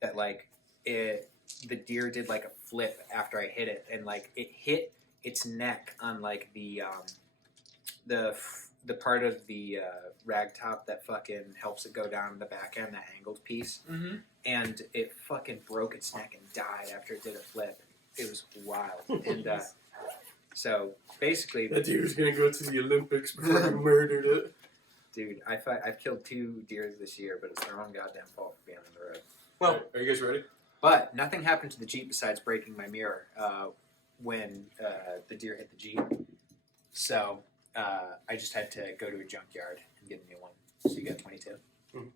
that like the deer did like a flip after I hit it, and like it hit its neck on like the part of the rag top that fucking helps it go down the back end, that angled piece, and it fucking broke its neck and died after it did a flip. It was wild. And so basically, that deer's gonna go to the Olympics before you murdered it. Dude, I've killed 2 deers this year, but it's their own goddamn fault for being on the road. Well, right, are you guys ready? But nothing happened to the Jeep besides breaking my mirror when the deer hit the Jeep. So I just had to go to a junkyard and get a new one. So you got 22. Mm-hmm.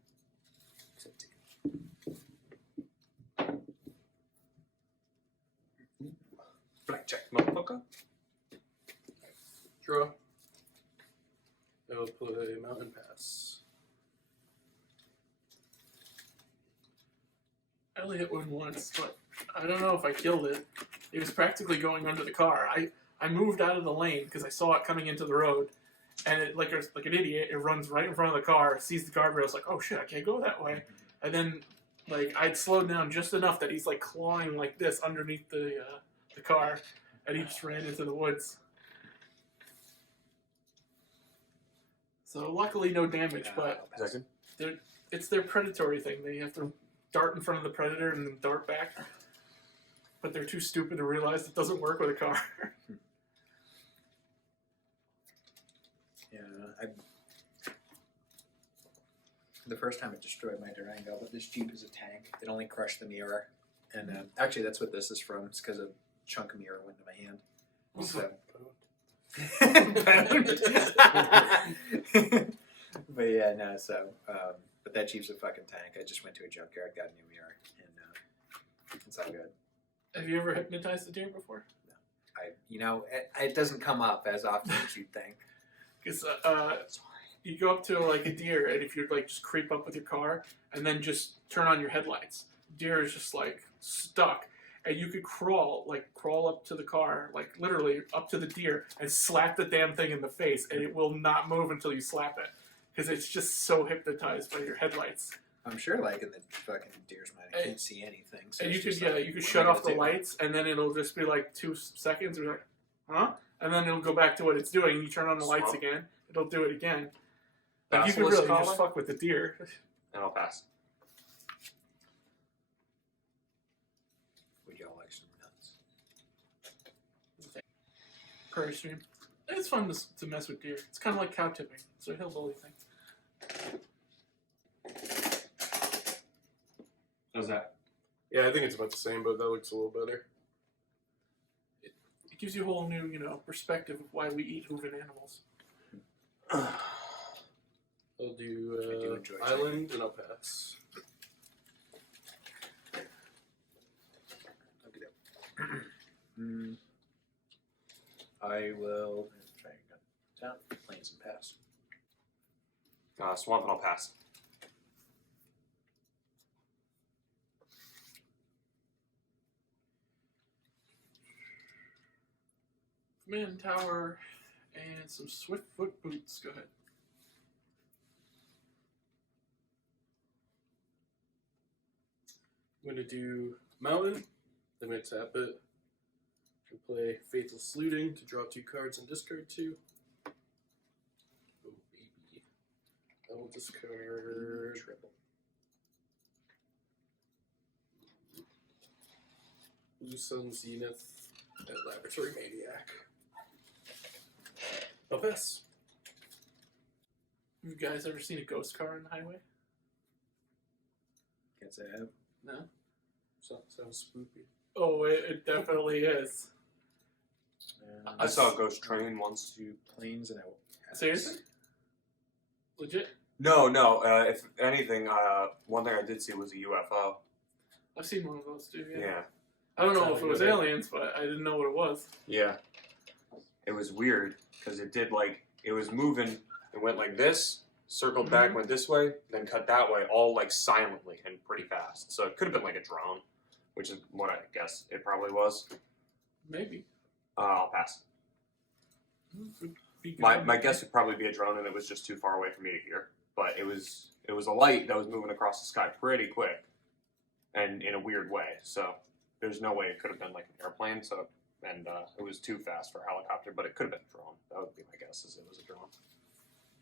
Blackjack, motherfucker. Draw. I'll play Mountain Pass. I only hit one once, but I don't know if I killed it. It was practically going under the car. I moved out of the lane because I saw it coming into the road, and it like an idiot, it runs right in front of the car, sees the guardrails, like, oh shit, I can't go that way. And then like I'd slowed down just enough that he's like clawing like this underneath the car, and he just ran into the woods. So luckily no damage, but it's their predatory thing. They have to dart in front of the predator and then dart back. But they're too stupid to realize it doesn't work with a car. Yeah, the first time it destroyed my Durango, but this Jeep is a tank. It only crushed the mirror. And actually that's what this is from. It's because a chunk of mirror went into my hand. So. But yeah, no, so but that Jeep's a fucking tank. I just went to a junkyard, got a new mirror, and it's all good. Have you ever hypnotized a deer before? No. It doesn't come up as often as you'd think. Because you go up to like a deer, and if you like just creep up with your car and then just turn on your headlights, deer is just like stuck. And you could crawl up to the car, like literally up to the deer, and slap the damn thing in the face, and it will not move until you slap it, because it's just so hypnotized by your headlights. I'm sure, like in the fucking deer's mind, I can't see anything. So and you could shut off the lights, and then it'll just be like 2 seconds, or like, huh? And then it'll go back to what it's doing. And you turn on the lights again, it'll do it again. Like you could really just fuck with the deer. And I'll pass. Prairie stream. It's fun to mess with deer. It's kind of like cow tipping. It's a hillbilly thing. How's that? Yeah, I think it's about the same, but that looks a little better. It gives you a whole new, perspective of why we eat hooven animals. I'll do Island, and I'll pass. I will try and go down, plains and pass. Swamp, and I'll pass. Man Tower and some Swiftfoot boots. Go ahead. I'm going to do Mountain. I'm going to tap it. Play Faithless Looting to draw 2 cards and discard 2. Oh, baby. I will discard triple. Blue Sun Zenith and Laboratory Maniac. I'll pass. You guys ever seen a ghost car on the highway? Can't say I have. No? Sounds spooky. Oh, it definitely is. I saw a ghost train once to planes and seriously? Legit? No. If anything, one thing I did see was a UFO. I've seen one of those too. Yeah. I don't know if it was aliens, but I didn't know what it was. Yeah. It was weird because it was moving. It went like this, circled back, went this way, then cut that way, all like silently and pretty fast. So it could have been like a drone, which is what I guess it probably was. Maybe. I'll pass. My guess would probably be a drone, and it was just too far away for me to hear. But it was a light that was moving across the sky pretty quick, and in a weird way. So there's no way it could have been like an airplane. So and it was too fast for a helicopter, but it could have been a drone. That would be my guess, is it was a drone.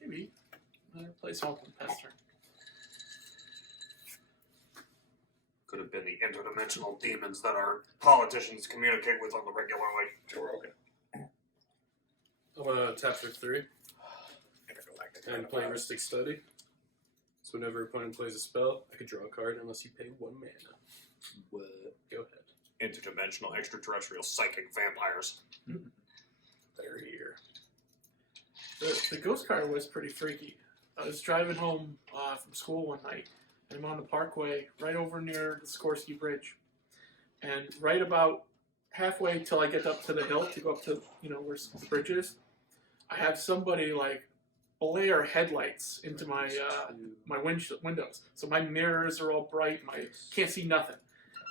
Maybe. Play Swamp and Pester. Could have been the interdimensional demons that our politicians communicate with on the regularly. Sure, okay. I'm gonna tap for 3 and play Mystic Study. So whenever an opponent plays a spell, I could draw a card unless you pay 1 mana. What? Go ahead. Interdimensional extraterrestrial psychic vampires. They're here. The ghost card was pretty freaky. I was driving home from school one night, and I'm on the parkway right over near the Sikorsky Bridge. And right about halfway till I get up to the hill to go up to, where the bridge is, I have somebody, like, blare headlights into my my windows. So my mirrors are all bright, can't see nothing.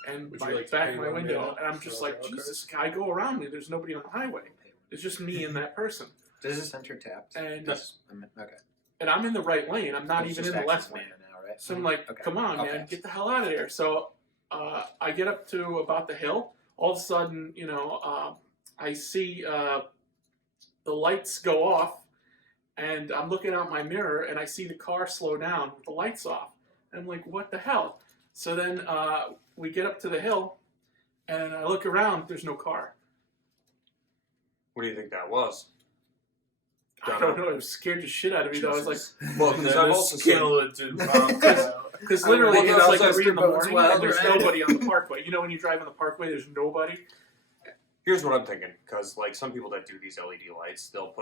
And Would my you like to back pay of my 1 window, mana and I'm just for a like, draw Jesus, I go around me, there's nobody on the highway. It's just me and that person. Does this enter tapped? And Yes. Okay. and I'm in the right lane. I'm not It's even just in the left extra lane. mana now, right? So I'm like, Okay. come on, Okay. man, get the hell out of there. So I get up to about the hill. All of a sudden, I see the lights go off, and I'm looking out my mirror, and I see the car slow down with the lights off. And I'm like, what the hell? So then we get up to the hill, and I look around. There's no car. What do you think that was? I don't know. It was scared the shit out of me. Though. I was like, Well, because I've also seen... because literally Well, it's like that's 3 in the bodes morning, well, and there's right? nobody on the parkway. When you drive on the parkway, there's nobody. Here's what I'm thinking, because like some people that do these LED lights, they'll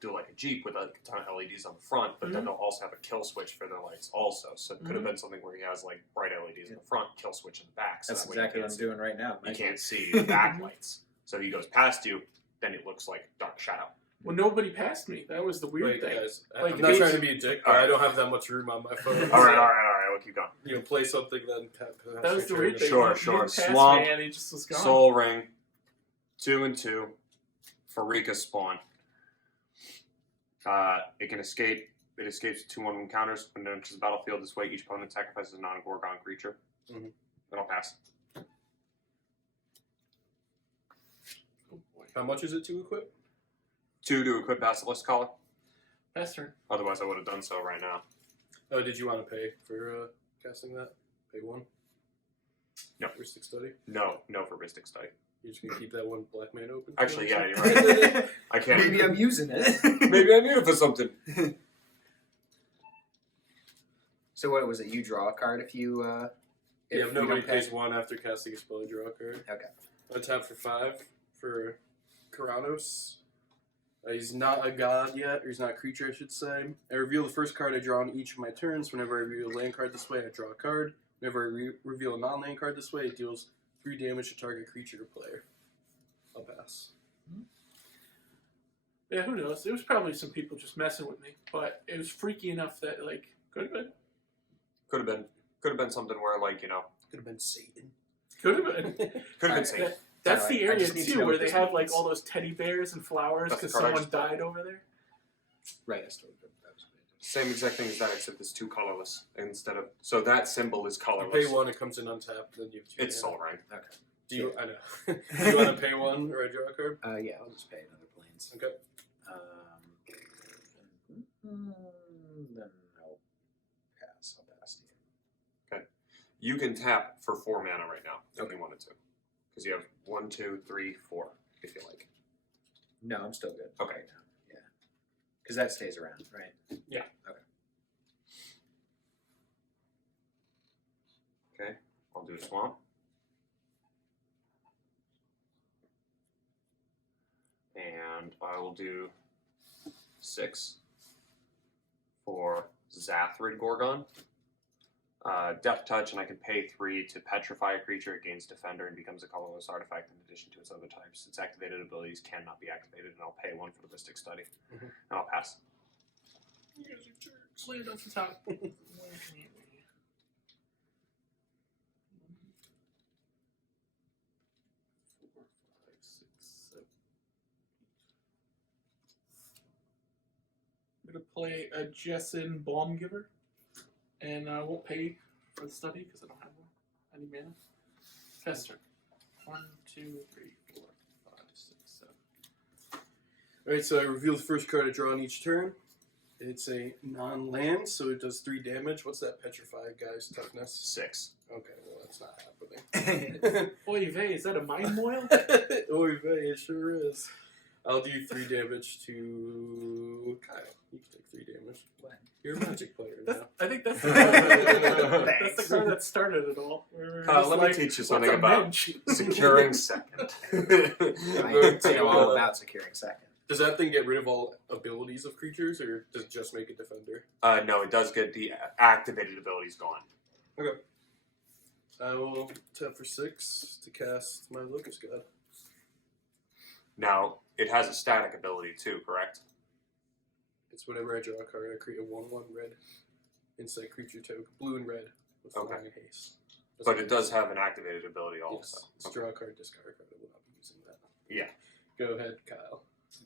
do like a Jeep with a ton of LEDs on the front, but then they'll also have a kill switch for their lights also. So it could have been something where he has like bright LEDs in the front, kill switch in the back. So That's that way exactly you what can't I'm doing right now. You can't see the backlights. So he goes past you, then it looks like dark shadow. Well, nobody passed me. That was the weird Wait, thing. guys, Like, I'm not it's- trying to be a dick, but I don't have that much room on my phone. All right, we'll keep going. Play something then. That was the weird thing. Sure, He sure. passed Swamp, me and he just was gone. Soul Ring, 2 and 2, Farika spawn. It can escape. It escapes 2/1 encounters when it enters the battlefield. This way, each opponent sacrifices a non-Gorgon creature. Mhm. It'll pass. Oh, boy. How much is it to equip? 2 to equip Basilisk Collar. Pass turn. Otherwise, I would have done so right now. Oh, did you want to pay for casting that? Pay 1? No. Mystic Study? No for Mystic Study. You're just going to keep that 1 black man open? Actually, yeah, you're right. I can't. Maybe I'm using it. Maybe I need it for something. So what was it? You draw a card if you. Yeah, if you nobody don't pay? pays 1 after casting a spell, you draw a card. Okay. I tap for 5 for Karanos. He's not a god yet, or he's not a creature, I should say. I reveal the first card I draw on each of my turns. Whenever I reveal a land card this way, I draw a card. Whenever I reveal a non-land card this way, it deals 3 damage to target creature or player. I'll pass. Yeah, who knows? There was probably some people just messing with me, but it was freaky enough that could have been. Could have been something where like Could have been Satan. Could have been. could have been safe. That's Alright, the I area just need to too know where what they this have means. all those teddy bears and flowers That's the because card I someone just played. died over there. Right. I still that was Same exact thing as that, except it's 2 colorless instead of. So that symbol is You colorless. pay 1, it comes in untapped, then you have 2 It's mana. Soul Ring. Okay. Do you, I know. Do you want to pay 1 or I draw a card? Yeah, I'll just pay another planes. Okay. Then I'll pass. I'll pass to you. You can tap for 4 mana right now if you wanted to, because you have 1, 2, 3, 4. If you like. No, I'm still good. Okay. Right now. Yeah. Because that stays around, right? Yeah. Okay. Okay. I'll do a swamp. And I will do 6 for Zathrid Gorgon. Death Touch, and I can pay 3 to petrify a creature. It gains Defender and becomes a colorless artifact in addition to its other types. Its activated abilities cannot be activated, and I'll pay 1 for the Mystic Study. Mhm. And I'll pass. You guys are jerks. Lay it off the top. I'm gonna play a Jessin Balm Giver, and I won't pay for the study because I don't have one. I Any mana? Pester. 1, 2, 3, 4, 5, 6, 7. Alright, so I reveal the first card I draw on each turn. It's a non-land, so it does 3 damage. What's that petrified guy's toughness? 6. Okay, well, that's not happening. Oy vey, is that a mind moil? Oy vey, it sure is. I'll do 3 damage to Kyle. You can take 3 damage. You're a magic player now. I think that's that's the card that started it all. Kyle, let me teach you something about securing second. I know all about securing second. Does that thing get rid of all abilities of creatures, or does it just make a defender? No, it does get the activated abilities gone. Okay. I will tap for 6 to cast my Locust God. Now, it has a static ability too, correct? It's whenever I draw a card, I create a 1/1 red inside creature token, blue and red with Okay. flying and haste. But it does have an activated ability Yes. also. It's Okay. draw a card, discard a card. I will not be using that. Yeah. Go ahead, Kyle. Just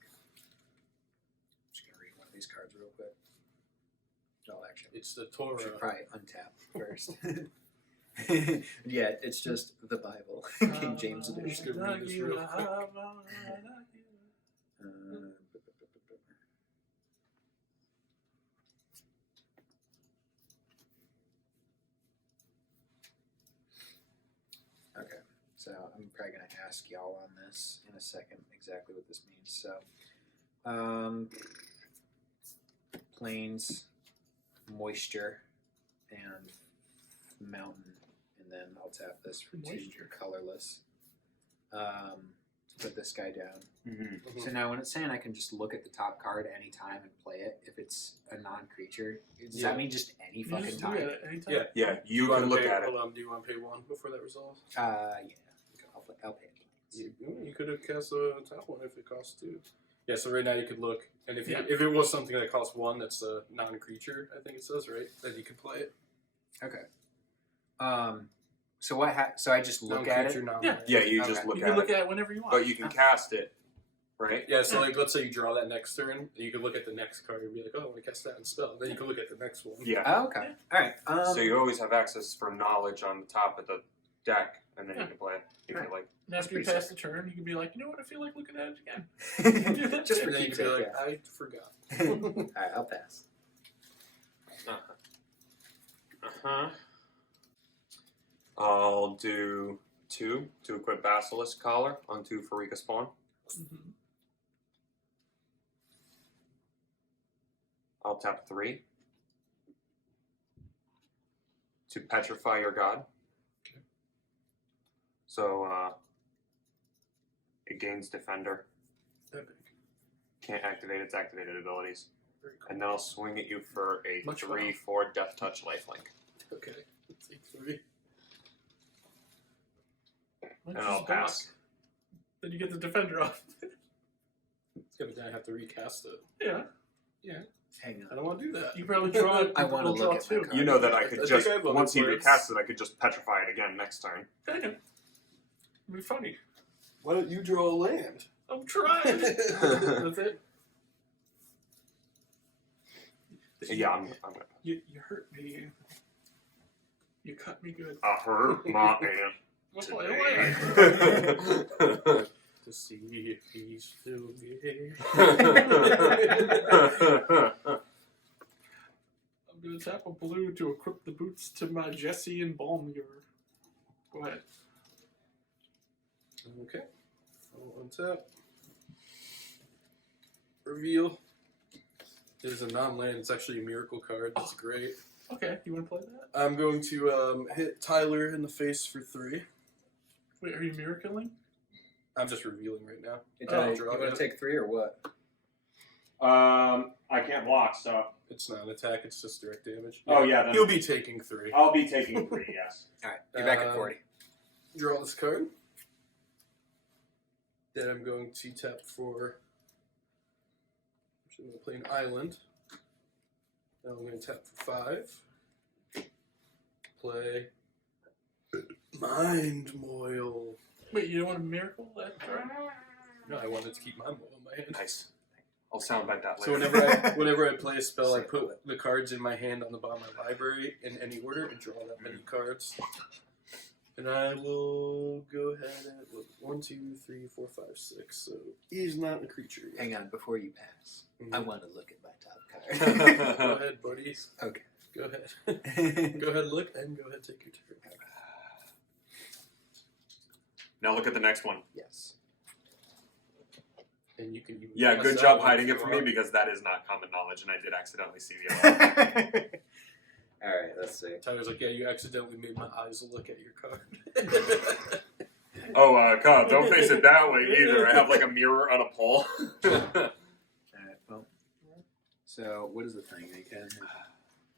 gonna read one of these cards real quick. Oh, actually, It's the I Torah. should probably untap first. Yeah, it's just the Bible, King James edition. Just gonna read this real quick. Okay, so I'm probably gonna ask y'all on this in a second exactly what this means. So, plains, moisture, and mountain, and then I'll tap this for 2 Moisture. colorless. To put this guy down. Mm-hmm. So now when it's saying I can just look at the top card anytime and play it if it's a non-creature, does Yeah. that mean just any You fucking just time? look at it anytime. Yeah. Yeah, you wanna can look pay, at it. Hold on, do you want to pay 1 before that resolves? Yeah. I'll pay it. You could have cast a top 1 if it costs 2. Yeah, so right now you could look, and if Yeah. if it was something that costs 1 that's a non-creature, I think it says, right, then you could play it. Okay. So what? So I just look at it. Non-creature, non-land. Yeah, you just Okay. look You at can look it. at it whenever you want. But you can cast it, right? Yeah, so like let's say you draw that next turn, you could look at the next card and be like, oh, I want to cast that and spell. Then you can look at the next one. Yeah. Oh, okay. All right. So you always have access for knowledge on the top of the deck, and then you Yeah. can play it. If you like. And after you pretty pass the turn, you can be like, you know what, I feel like looking at it again. just for And then you keeps could be sake. like, I forgot. Yeah. All right, I'll pass. I'll do 2 to equip Basilisk Collar on 2 Farika Spawn. Mhm. I'll tap 3 to petrify your god. Okay. So it gains defender. Epic. Can't activate its activated abilities. Very cool. And then I'll swing at you for a Much 3/4 Death Touch lifelink. Okay. Take 3. Let's And I'll just block. pass. Then you get the defender off. Yeah, but then I have to recast it. Yeah. Hang I on. don't want to do that. You probably draw it. I wanna you'll draw look at my two. card. You know that I I could think just, I have other once he cards. recasts it, I could just petrify it again next turn. Dang it. It'd be funny. Why don't you draw a land? I'm trying. That's it. Yeah, I'm gonna. You hurt me. You cut me good. I hurt my aunt. What's my way? today. To see if he's still gay. I'm gonna tap a blue to equip the boots to my Jesse and Balmier. Go ahead. Okay. I'll untap. Reveal. It is a non-land. It's actually a miracle card. That's great. Okay, you wanna play that? I'm going to hit Tyler in the face for 3. Wait, are you miracling? I'm just revealing right now. Hey, Oh, Tyler, you draw want it. to take 3 or what? I can't block, so. It's not an attack. It's just direct damage. Oh, yeah, then- He'll be taking 3. I'll be taking 3, yes. All right, you're back at Um, 40. Draw this card. Then I'm going to tap for. I'm going to play an island. Then I'm going to tap for 5. Play Mind Moil. Wait, you don't want a miracle that turn? No, I wanted to keep Mind Moil in my hand. Nice. I'll sound back that So later. whenever I play a spell, I put the cards in my hand on the bottom of my library in any order and draw that many cards. And I will go ahead and 1, 2, 3, 4, 5, 6. So he's not a creature yet. Hang on, before you pass, I Mhm. want to look at my top card. Go ahead, buddy. Okay. Go ahead. Go ahead, look, and go ahead, take your turn. Now look at the next one. Yes. And you can even Yeah, pass good that job one hiding if it you from me want. because that is not common knowledge, and I did accidentally see the other. All right, let's see. Tyler's like, yeah, you accidentally made my eyes look at your card. Oh, God, don't face it that way either. I have like a mirror on a pole. All right, well. So, what is the thing? You can,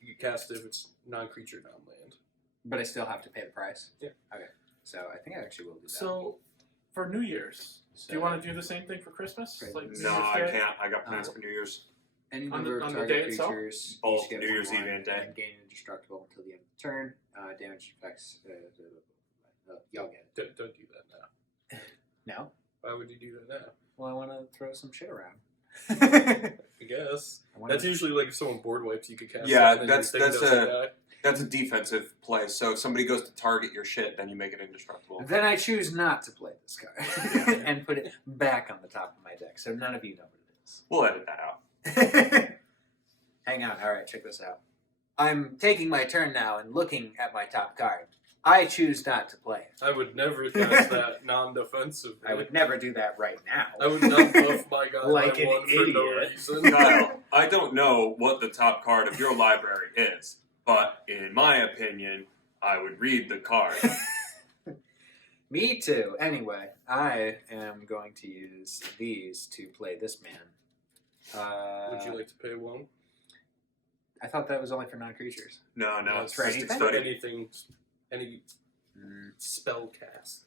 You can cast it if it's non-creature, non-land. but I still have to pay the price? Yeah. Okay. So, I think I actually will do that. So, for New Year's, So, do you want to do the same thing for Christmas? Right. Like New No, Year's I Day? can't. I got plans for New Year's. any on number the- of on the target day itself? creatures Both each get New Year's 1/1 Eve and day. and gain indestructible until the end of the turn. Damage effects. Y'all get Don't do that now. it. No? Why would you do that now? Well, I want to throw some shit around. I guess. I wanna- That's usually like if someone board wipes, you could cast Yeah, it, and then that's- your thing that's doesn't a- die. That's a defensive play. So if somebody goes to target your shit, then you make it indestructible. Then I choose not to play this card and put it back on the top of my deck, so none of you know what it is. We'll edit that out. Hang on. All right, check this out. I'm taking my turn now and looking at my top card. I choose not to play it. I would never cast that non-defensively. I would never do that right now. I would not buff my guy Like by an one for no idiot. reason. Kyle, I don't know what the top card of your library is, but in my opinion, I would read the card. Me too. Anyway, I am going to use these to play this man. Would you like to pay one? I thought that was only for non-creatures. No, No, it's for just anything? For exciting. anything, any spell cast.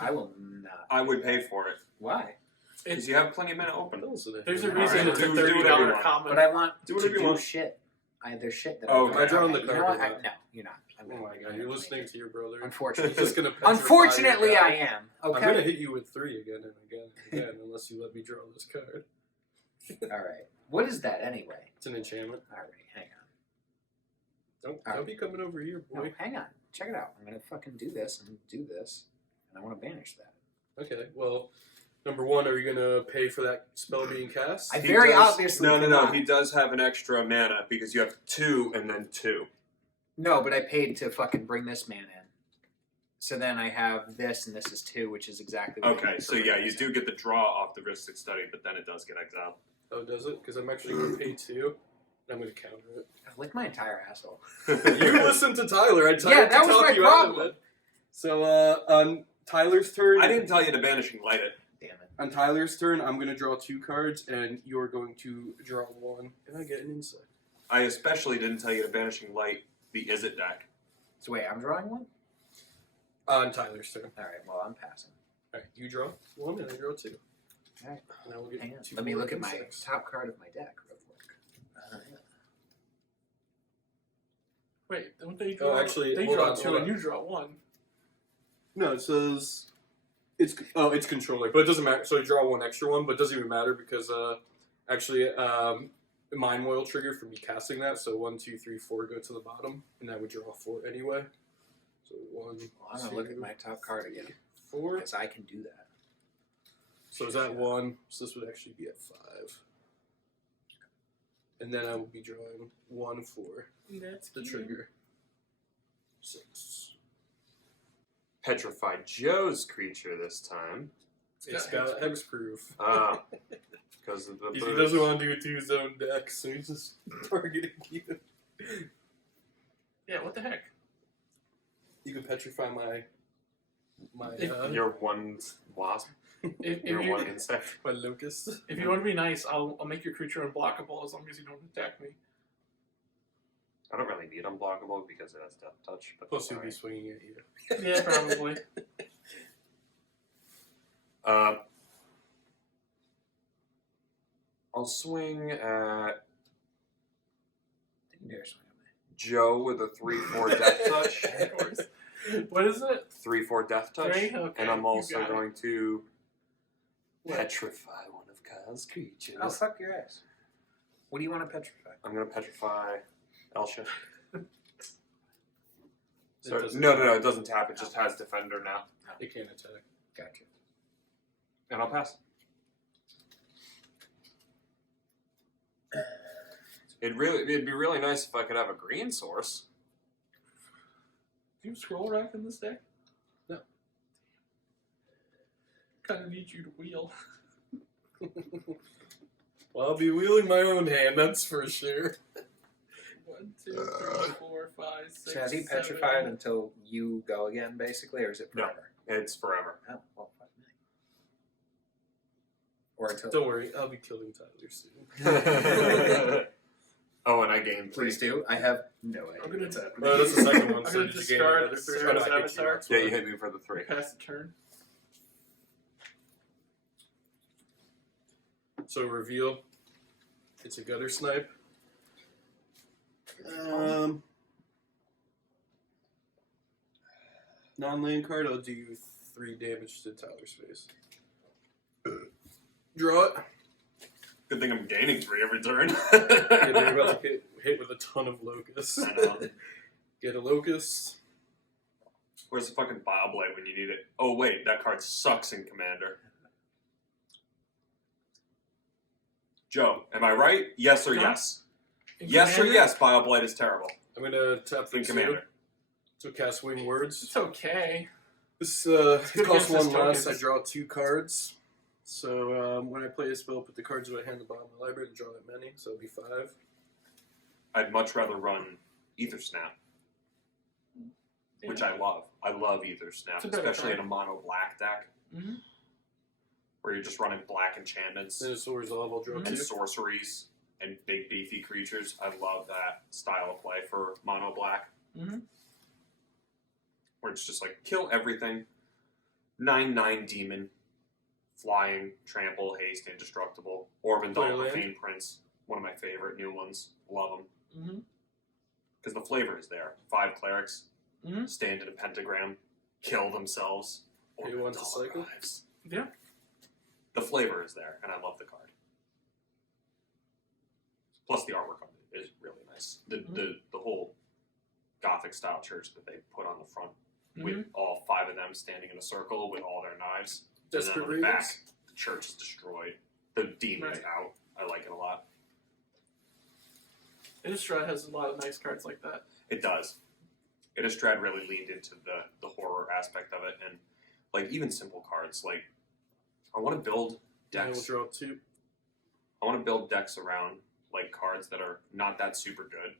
I will not. I would pay for it Why? because you have plenty of mana open. There's a All reason right, it's a do whatever you $30 want. common. But I want Do to whatever you do want. shit. There's shit that Oh, I'm okay. I draw on the You know card what? or not? No, you're not. I'm Oh gonna- my god, you're listening to your brother. Unfortunately. He's just gonna petrify Unfortunately, your I guy. am. I'm Okay. gonna hit you with 3 again and again and again unless you let me draw this card. All right. What is that anyway? It's an enchantment. All right, hang on. Don't Alright. be coming over here, No, boy. hang on. Check it out. I'm gonna fucking do this and do this, and I want to banish that. Okay, well, number one, are you gonna pay for that spell being cast? I He very does- obviously No. cannot. He does have an extra mana because you have 2 and then 2. No, but I paid to fucking bring this man in. So then I have this, and this is 2, which is exactly what I Okay, need so for yeah, bringing you this do in. get the draw off the Ristic Study, but then it does get exiled. Oh, does it? Because I'm actually gonna pay 2. And I'm gonna counter it. Lick my entire asshole. You listen to Tyler. I tried Yeah, to that was talk my you out of problem. it. So on Tyler's turn, I didn't tell you to Banishing Light it. Damn it. on Tyler's turn, I'm gonna draw 2 cards, and you're going to draw 1. And I get an insight. I especially didn't tell you to Banishing Light the Izzet deck. So wait, I'm drawing one? On Tyler's turn. All right, well, I'm passing. All right, you draw 1, and I draw 2. All right. And I will get Hang on. 2 Let me more look at my insects. top card of my deck real quick. Wait, don't they draw? actually, they hold draw on, 2 hold and on. you draw 1. No, it says it's controller, but it doesn't matter. So I draw 1 extra one, but it doesn't even matter because actually Mind Moil trigger for me casting that. So 1, 2, 3, 4 go to the bottom, and I would draw 4 anyway. So 1, Well, I'm going to look at my top card again, 4. because I can do that. So is that 1? So this would actually be at 5. And then I will be drawing 1 for That's the cute. trigger. 6. Petrified Joe's creature this time. It's got hexproof. Because of the He boost. doesn't want to do it to his own deck, so he's just targeting you. Yeah, what the heck? You can petrify my Your one wasp. If Your you, one insect. my locust. if you want to be nice, I'll make your creature unblockable as long as you don't attack me. I don't really need unblockable because it has Death Touch. But Plus, he'll be alright. swinging at you. Yeah, probably. I'll swing at You dare swing at me. Joe with a 3/4 Death Touch. Of course. What is it? 3/4 Death Touch. 3? Okay, And I'm you also got it. going to What? petrify one of Kyle's creatures. Oh, fuck your ass. What do you want to petrify? I'm going to petrify Elsha. So, doesn't no, it doesn't tap. It just has defender now, It can't attack. Gotcha. and I'll pass. It'd be really nice if I could have a green source. Do you scroll rack in this deck? No. Kind of need you to wheel. Well, I'll be wheeling my own hand, that's for sure. 1, 2, 3, 4, 5, 6. So is he 7, petrified until you go again, basically, or is it No. forever? It's forever. Oh, well, fuck me. Or until. Don't worry, I'll be killing Tyler soon. Oh, and I gained 3. Please do. I have no idea I'm gonna- what's happening. No, that's the second one. I'm So gonna did you gain discard another 3? Sarah's Oh, no, I hit you. avatar. That's Yeah, why. you hit me for the 3. Pass the turn. So reveal. It's a gutter snipe. Non-lane card, I'll do 3 damage to Tyler's face. Draw it. Good thing I'm gaining 3 every turn. Yeah, they're about to hit with a ton of locusts. I know. Get a locust. Where's the fucking Bile Blade when you need it? Oh wait, that card sucks in Commander. Joe, am I right? Yes or No. yes? In Yes or Commander, yes, Bile Blade is terrible. I'm gonna tap In for Commander. 2. So cast Wing Words. It's okay. This good costs against 1 his less. I tokens. draw 2 cards. So when I play a spell, put the cards that I hand at the bottom of my library to draw that many. So it'll be 5. I'd much rather run Ether Snap, which I love. I love Ether Snap, It's a better especially in card. a mono black deck Mm-hmm. where you're just running black enchantments Then it's will resolve. I'll draw Mhm. 2. and sorceries and big beefy creatures. I love that style of play for mono black. Mm-hmm. Where it's just like kill everything. 9/9 demon, flying, trample, haste, indestructible. Ormondal, Player land. Profane Prince, one of my favorite new ones. Love them Mm-hmm. because the flavor is there. 5 clerics Mhm. stand in a pentagram, kill themselves. Pay 1 to Ormondal cycle? arrives. Yeah. The flavor is there, and I love the card. Plus, the artwork on it is really nice. The whole Gothic style church that they put on the front with all 5 of them standing in a circle with all their knives. And then Desperate on the back, Ravens. the church is destroyed. The demon's Right. out. I like it a lot. Innistrad has a lot of nice cards like that. It does. Innistrad really leaned into the horror aspect of it, and like even simple cards. Like I want to build I will decks. draw 2. I want to build decks around like cards that are not that super good,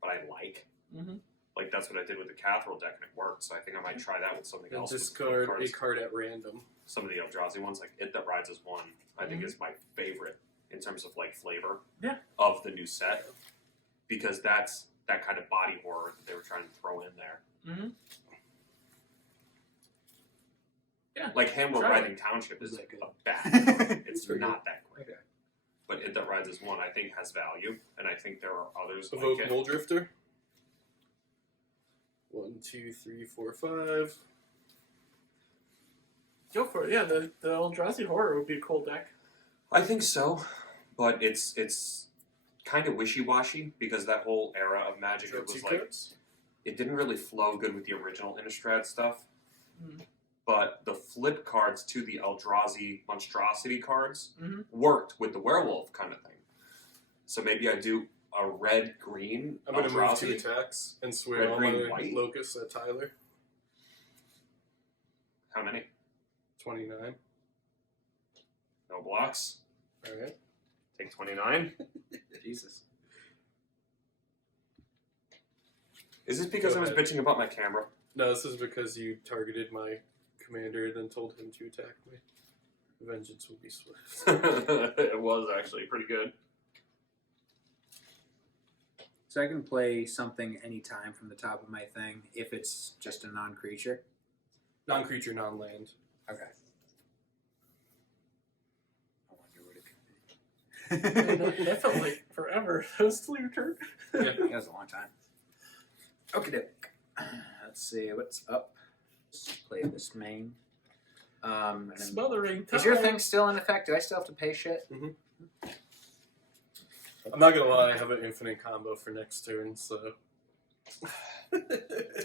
but I like. Mm-hmm. Like that's what I did with the Catherall deck, and it worked. So I think I might try that with something And else. with discard cards. a card at random. Some of the Eldrazi ones, like It That Rides as One, I think is my favorite in terms of like flavor of the new set, because that's that kind of body horror that they were trying to throw in there. Mm-hmm. Yeah. Like Hamlet Try it. Riding Township is Is like that a bad card. It's Pretty not that great. Okay. But It That Rides as One, I think, has value, and I think there are others Evoke like it. Mole Drifter. 1, 2, 3, 4, 5. Go for it. Yeah, the Eldrazi Horror would be a cool deck. I think so, but it's kind of wishy-washy because that whole era of Magic Draw it was 2 like cards. it didn't really flow good with the original Innistrad stuff. Mm. But the flip cards to the Eldrazi monstrosity cards Mhm. worked with the werewolf kind of thing. So maybe I do a red-green I'm going to move 2 Eldrazi. attacks and swear Red, all green, my white? locusts at Tyler. How many? 29. No blocks. Alright. Take 29. Jesus. Is this because Go I was ahead. bitching about my camera? No, this is because you targeted my commander and then told him to attack me. Vengeance will be swift. It was actually pretty good. So I can play something anytime from the top of my thing if it's just a non-creature. Non-creature, non-land. Okay. I wonder what it could be. That felt like forever. That was still your turn. Yeah. That was a long time. Okay, doke. Let's see what's up. Let's play this main. And then- Smothering time. is your thing still in effect? Do I still have to pay shit? I'm not gonna lie, I have an infinite combo for next turn, so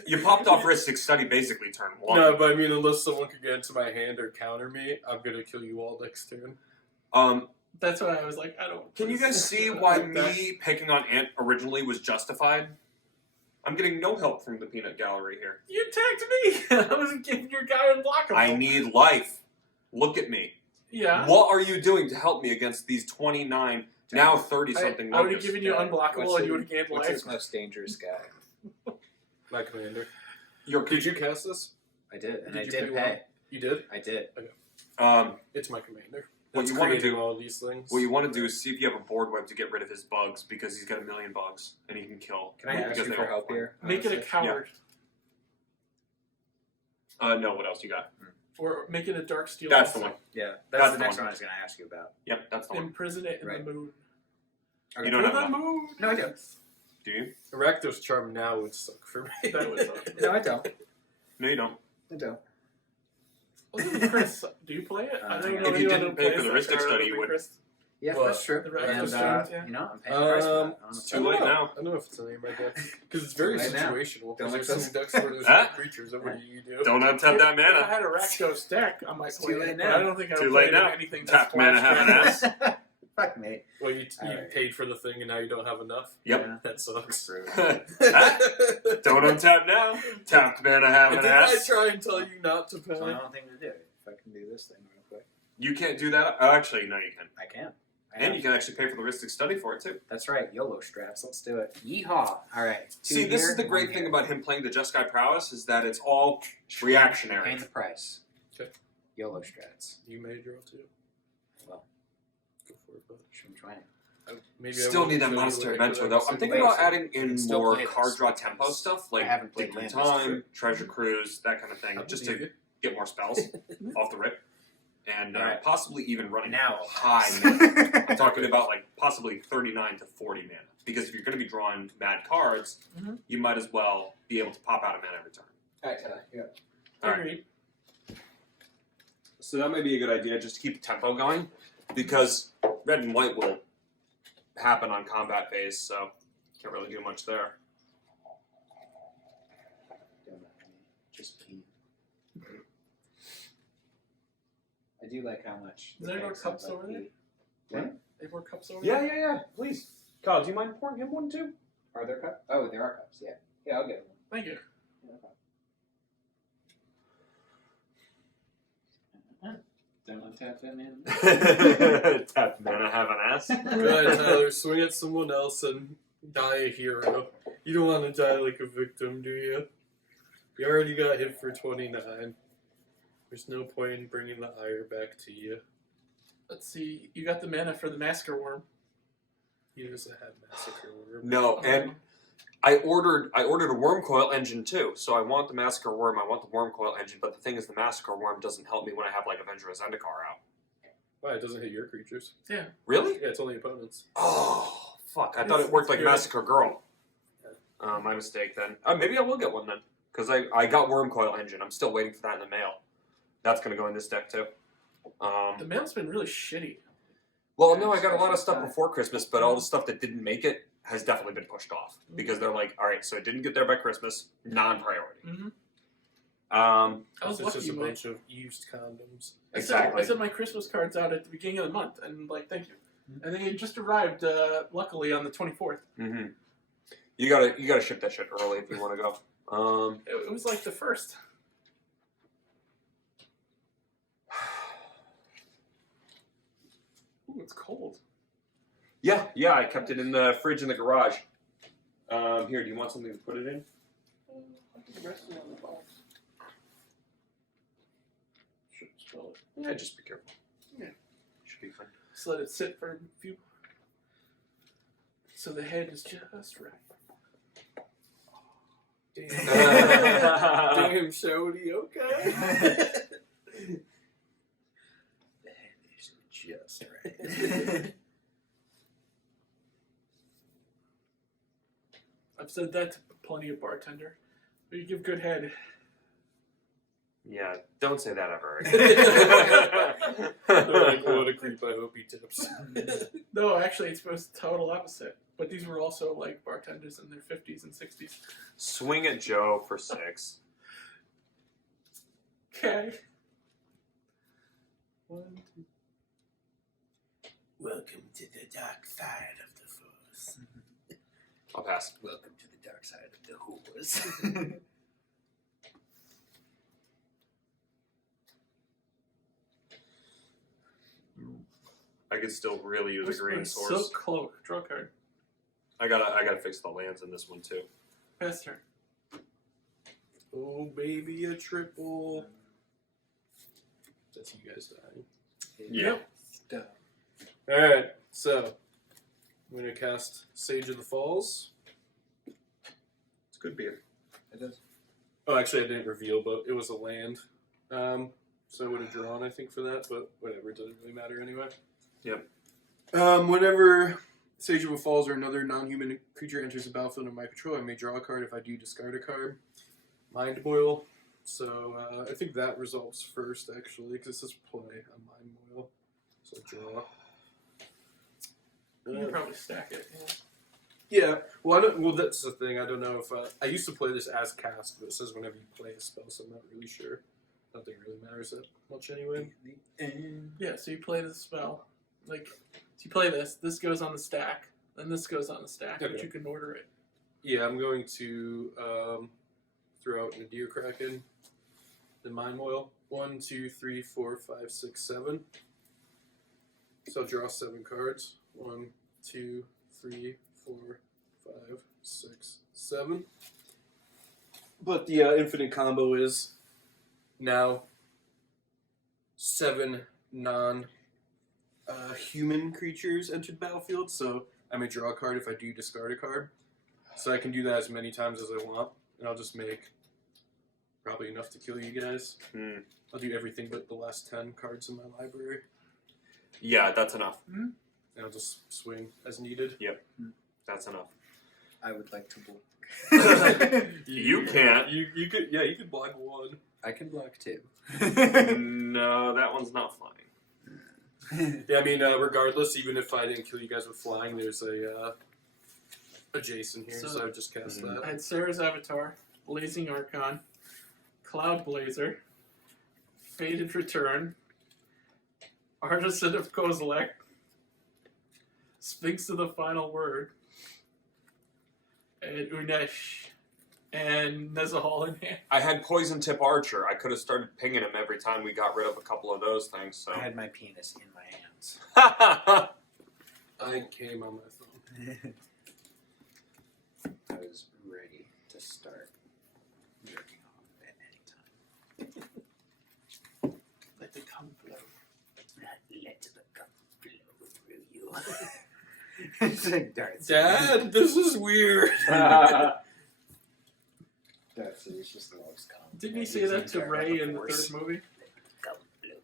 You popped off Ristic Study basically turn 1. No, but I mean, unless someone could get into my hand or counter me, I'm gonna kill you all next turn. That's why I was like, I don't. Can you guys see why me picking on Ant originally was justified? I'm getting no help from the peanut gallery here. You attacked me. I was giving your guy unblockable. I need life. Look at me. Yeah. What are you doing to help me against these 29, now 30-something I would have Locusts? given you unblockable and you would have gained What's life. his most dangerous guy? My commander. Did you cast this? I did, and Did I you did pay pay. one? You did? I did. It's my commander. What That's you wanna creating do- all these things. What you want to do is see if you have a board web to get rid of his bugs, because he's got 1 million bugs, and he can kill. Can I ask because you they for all help farm. here? Make it a coward. No, what else you got? Or make it a dark steel. That's the one. Yeah, That's that's the the next one. one I was going to ask you about. Yep, that's the one. Imprison it in Right. the moon. You don't In have the enough. moon. No, I don't. Do you? Rakdos Charm now would suck for me. That would suck. No, I don't. No, you don't. I don't. Chris, do you play it? I don't know If you anyone didn't who pay plays for the that Ristic card Study, other you than would. Chris. Yeah, Well, that's true. the right And, of the yeah. you know, I'm paying the price for that. It's honestly. too late now. I don't know if it's any of my decks. Because it's very Too late now. situational. Don't There's like some decks where there's Huh? creatures that what do you do? Don't untap that If I mana. had a Rakdos deck, I might It's play too it. late But now. I don't think I Too would late play now. anything Tap that's mana, splash have an damage. ass. Fuck me. Well, you Alright. paid for the thing and now you don't have enough? Yep. Yeah. That sucks. Don't untap now. Tapped mana, have an Didn't I ass. try and tell you not to It's the pay? only thing to do. If I can do this thing real quick. You can't do that. Oh, actually, no, you can. I can. And you can actually pay for the Ristic Study for it, too. That's right. YOLO straps. Let's do it. Yeehaw. All right. Two See, this here, is the one great here. thing about him playing the Just Guy Prowess, is that it's all Paying reactionary. the price. Okay. YOLO strats. You may draw too. Well, Go for it, bud. I'm trying. Maybe I Still won't need that show you Monastery later, Adventure, but though. I'm I'm thinking Wait, about so adding you in can still more play this card draw because tempo stuff, I like haven't played Dig Through Land, this is Time, true. Treasure Cruise, that kind of thing, I just believe to you. get more spells off the rip. And Alright. possibly even running Now. high mana. I'm talking about like possibly 39 to 40 mana. Because if you're going to be drawing bad cards, Mhm. you might as well be able to pop out a mana every turn. Yeah. Alright. Agreed. So that may be a good idea, just to keep the tempo going. Because red and white will happen on combat phase, so can't really do much there. Just pee. I do like how much. Is there no decks cups have, over there? pee. What? Any more cups over Yeah, there? yeah, yeah. Please. Kyle, do you mind pouring him one too? Are there cups? Oh, there are cups. Yeah. Yeah, I'll get one. Thank you. No problem. Don't untap that man. Tap mana, have an ass. Go ahead, Tyler. Swing at someone else and die a hero. You don't want to die like a victim, do you? You already got hit for 29. There's no point in bringing the ire back to you. Let's see. You got the mana for the Masker Worm. He doesn't have Massacre Worm. No, and I ordered a worm coil engine too. So I want the Massacre Worm, I want the worm coil engine, but the thing is the Massacre Worm doesn't help me when I have like Avenger of Zendikar out. Why? It doesn't hit your creatures. Really? Yeah, it's only opponents. Oh, fuck. I thought it worked like Yeah. Massacre Girl. My mistake then. Maybe I will get one then. Because I got Worm Coil Engine. I'm still waiting for that in the mail. That's going to go in this deck too. The mail's been really shitty. Well, no, I got a lot of stuff before Christmas, but all the stuff that didn't make it has definitely been pushed off. Because they're like, alright, so it didn't get there by Christmas. Non-priority. Mm-hmm. Um, I was It's lucky just a you might. bunch of used condoms. exactly. I sent my Christmas cards out at the beginning of the month, and like, thank you. And they just arrived, luckily, on the 24th. Mm-hmm. You gotta ship that shit early if you want to go. It was like the first. Ooh, it's cold. Yeah, I kept it in the fridge in the garage. Here, do you want something to put it in? I think the rest is on the box. Should spell it. Yeah, just be careful. Yeah. Should be fine. Just let it sit for a few. So the head is just right. Damn. Damn, Shody, okay. The head is just right. I've said that to plenty of bartender. But you give good head. Yeah, don't say that ever They're like, again. what a creep, I hope he tips. No, actually, it's supposed to total opposite. But these were also like bartenders in their 50s and 60s. Swing at Joe for 6. Okay. 1, 2. Welcome to the dark side of the force. I'll pass. Welcome to the dark side of the whores. I could still really use a green source. Silk Cloak. Draw card. I gotta fix the lands in this one too. Pass turn. Oh, baby, a triple. That's you guys dying. Yeah. Dumb. Alright, so I'm going to cast Sage of the Falls. It's good beer. It does. Oh, actually, I didn't reveal, but it was a land. So I would have drawn, I think, for that, but whatever, it doesn't really matter anyway. Yep. Whenever Sage of the Falls or another non-human creature enters the battlefield under my control, I may draw a card. If I do, discard a card. Mind Boil. So I think that resolves first, actually, because it says play on Mind Boil. So draw. You can probably stack it. Yeah, well, I don't. Well, that's the thing. I don't know if I used to play this as cast, but it says whenever you play a spell, so I'm not really sure. I don't think it really matters that much anyway. Yeah, so you play the spell. Like, so you play this. This goes on the stack. Then this goes on the stack, but Okay. you can order it. Yeah, I'm going to throw out Nadir Kraken, the Mind Oil. 1, 2, 3, 4, 5, 6, 7. So I'll draw 7 cards. 1, 2, 3, 4, 5, 6, 7. But the infinite combo is now 7 non-human creatures entered the battlefield. So I may draw a card if I do discard a card. So I can do that as many times as I want, and I'll just make probably enough to kill you guys. I'll do everything but the last 10 cards in my library, Yeah, that's enough. and I'll just swing as needed. That's enough. I would like to block. You can't. You could. Yeah, you could block 1. I can block 2. No, that one's not flying. Yeah, I mean, regardless, even if I didn't kill you guys with flying, there's a Jason here, so I would just cast I that. had Sarah's Avatar, Blazing Archon, Cloud Blazer, Faded Return, Artisan of Kozilek, Sphinx of the Final Word, and Unesh, and Nezahal in hand. I had Poison Tip Archer. I could have started pinging him every time we got rid of a couple of those things. So I had my penis in my hands. I came on my phone. I was ready to start jerking off at any time. Let the cum flow. Let the cum flow through you. It's like Darth. Dad, this is weird. Darth Sidious just loves cum. Didn't he say that to Rey in the third movie?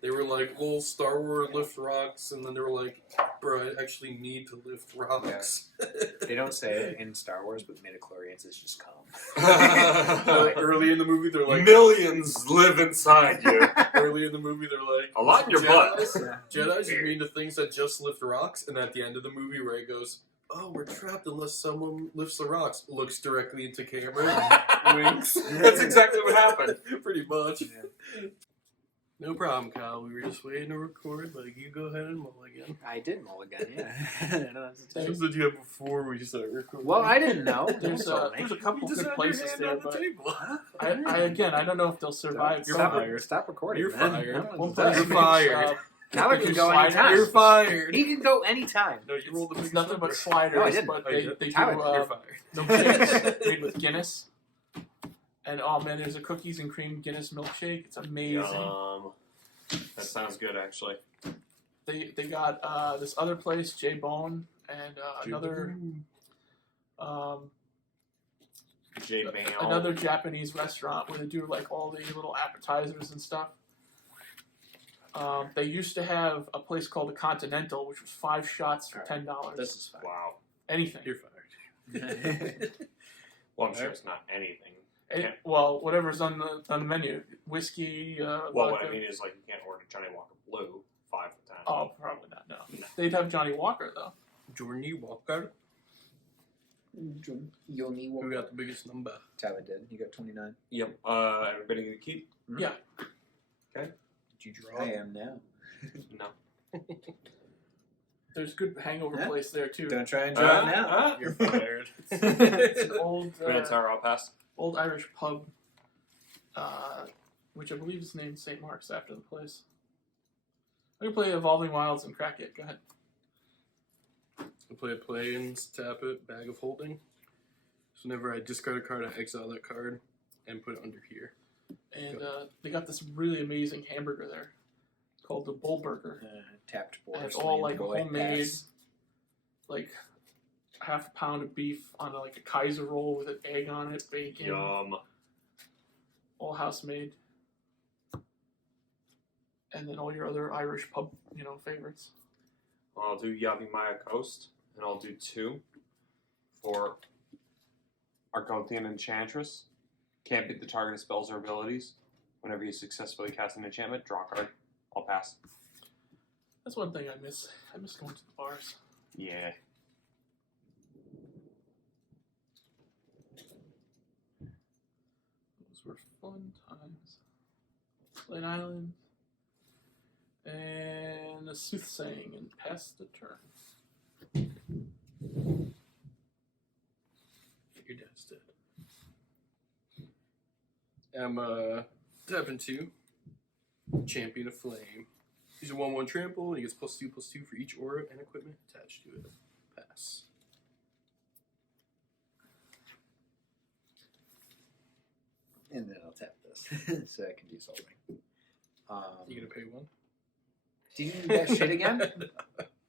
They were like, well, Star Wars lift rocks, and then they were like, bro, I actually need to lift rocks. They don't say it in Star Wars, but midichlorians is just cum. Like, early in the movie, they're like, Millions live inside you. early in the movie, they're like, A lot in your butt. Jedis are mean to things that just lift rocks, and at the end of the movie, Ray goes, oh, we're trapped unless someone lifts the rocks. Looks directly into camera, winks. That's exactly what happened. Pretty much. Yeah. No problem, Kyle. We were just waiting to record. Like, you go ahead and mulligan. I did mulligan, yeah. Just that you had before we started recording. Well, I didn't know. There's a couple You just good had places your hand there, on the but table. I don't know if they'll survive. You're Stop, fired. stop recording. You're man. fired. No One one's place You're done. makes, fired. Tyler can go sliders. anytime. You're fired. He can go anytime. No, you rolled the It's biggest nothing but number. sliders, No, I didn't. but Oh, you they did? do Tyler, You're fired. milkshakes made with Guinness. And oh man, there's a cookies and cream Guinness milkshake. It's amazing. That sounds good, actually. They got this other place, J Bone, and another another Japanese restaurant where they do like all the little appetizers and stuff. They used to have a place called the Continental, which was 5 shots for $10. This is fine. Wow. Anything. You're fired. Well, I'm sure it's not anything. Well, whatever's on the menu, whiskey. Well, vodka. what I mean is, like, you can't order Johnny Walker Blue 5 for 10. Oh, probably not. No. No. They'd have Johnny Walker though. Johnny Walker. Yoni Who got the biggest number? Tyler did. You got 29. Yep. Everybody gonna keep? Yeah. Did you draw? I am now. No. There's good hangover Yeah. place there too. Don't try and draw it now. You're fired. It's an old, Minotaur, I'll pass. old Irish pub, which I believe is named St. Mark's after the place. I can play Evolving Wilds and crack it. Go ahead. I play a play-ins, tap it, bag of holding. So whenever I discard a card, I exile that card and put it under here. And they got this really amazing hamburger there called the Bull Burger. Tapped board. And it's all like homemade, like half a pound of beef on like a Kaiser roll with an egg on it, bacon, Yum. all house made. And then all your other Irish pub, favorites. I'll do Yavi Maya Coast, and I'll do 2 for Argothian Enchantress. Can't beat the target spells or abilities. Whenever you successfully cast an enchantment, draw a card. I'll pass. That's one thing I miss. I miss going to the bars. Yeah. Those were fun times. Slate Island. And the Soothsaying and pass the turn. Your dad's dead. I'm tapping 2. Champion of Flame. He's a 1/1 trample. He gets +2/+2 for each aura and equipment attached to it. Pass. And then I'll tap this so I can do something. You gonna pay 1? Do you need that shit again?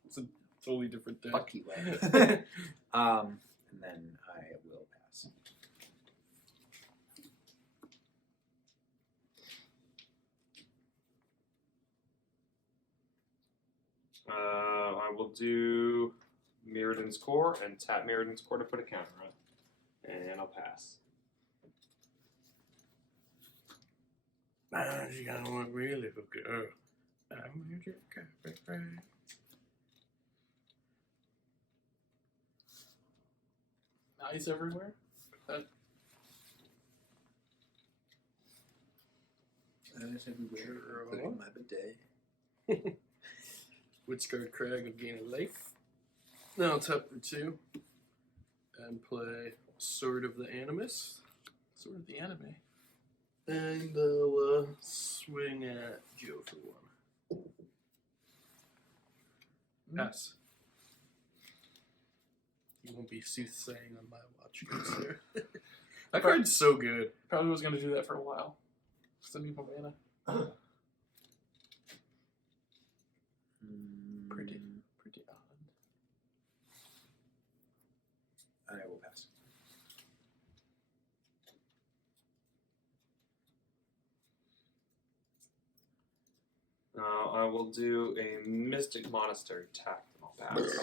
It's a totally different deck. Fuck you, Ed. And then I will pass. I will do Mirrodin's Core and tap Mirrodin's Core to put a counter on it. And I'll pass. You gotta want really hook it up. I'm your carpet right. Eyes everywhere. Eyes everywhere. Including my bidet. Woodsguard Crag of Gain of Life. Now I'll tap for 2 and play Sword of the Animus. Sort of the anime. And I'll swing at Joe for 1. Pass. You won't be soothsaying on my watch, good sir. That card's so good. Probably was going to do that for a while. Still need more mana. Pretty odd. I will pass. I will do a Mystic Monastery tap, and I'll pass.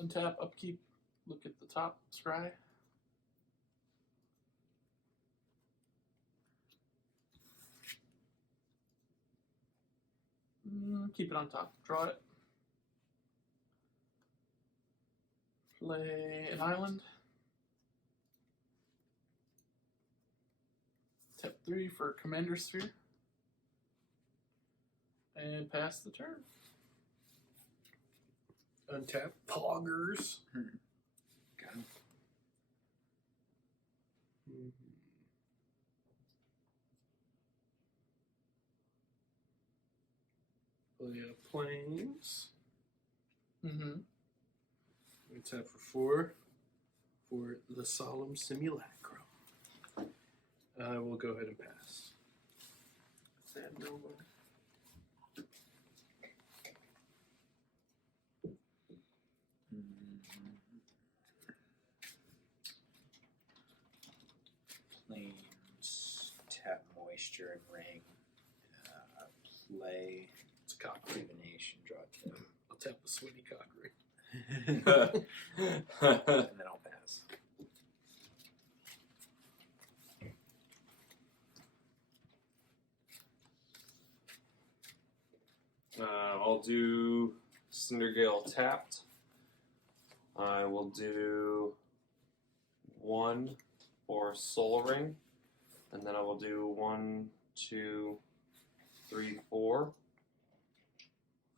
Untap, upkeep, look at the top, scry. Keep it on top, draw it. Play an island. Tap 3 for Commander Sphere. And pass the turn. Untap Poggers. Got him. Play Plains. Mm-hmm. We tap for 4 for the Solemn Simulacrum. I will go ahead and pass. Sad no one. Plains, tap moisture and ring. Play It's a cock. divination, draw 2. I'll tap the sweaty cockery. And then I'll pass. I'll do Cindergale tapped. I will do 1 for Soul Ring, and then I will do 1, 2, 3, 4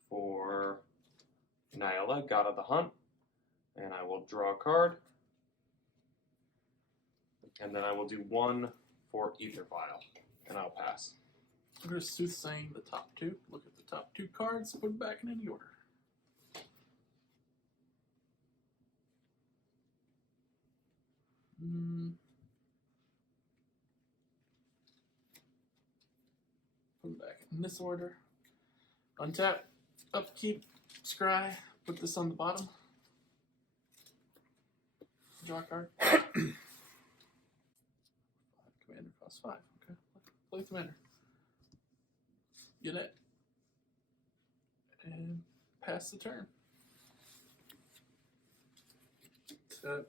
for Nyla, God of the Hunt, and I will draw a card, and then I will do 1 for Ether Vial, and I'll pass. I'm just soothsaying the top 2. Look at the top 2 cards, put them back in any order. Put them back in this order. Untap, upkeep, scry. Put this on the bottom. Draw a card. Commander costs 5. Okay. Play Commander. Get it. And pass the turn. Tap.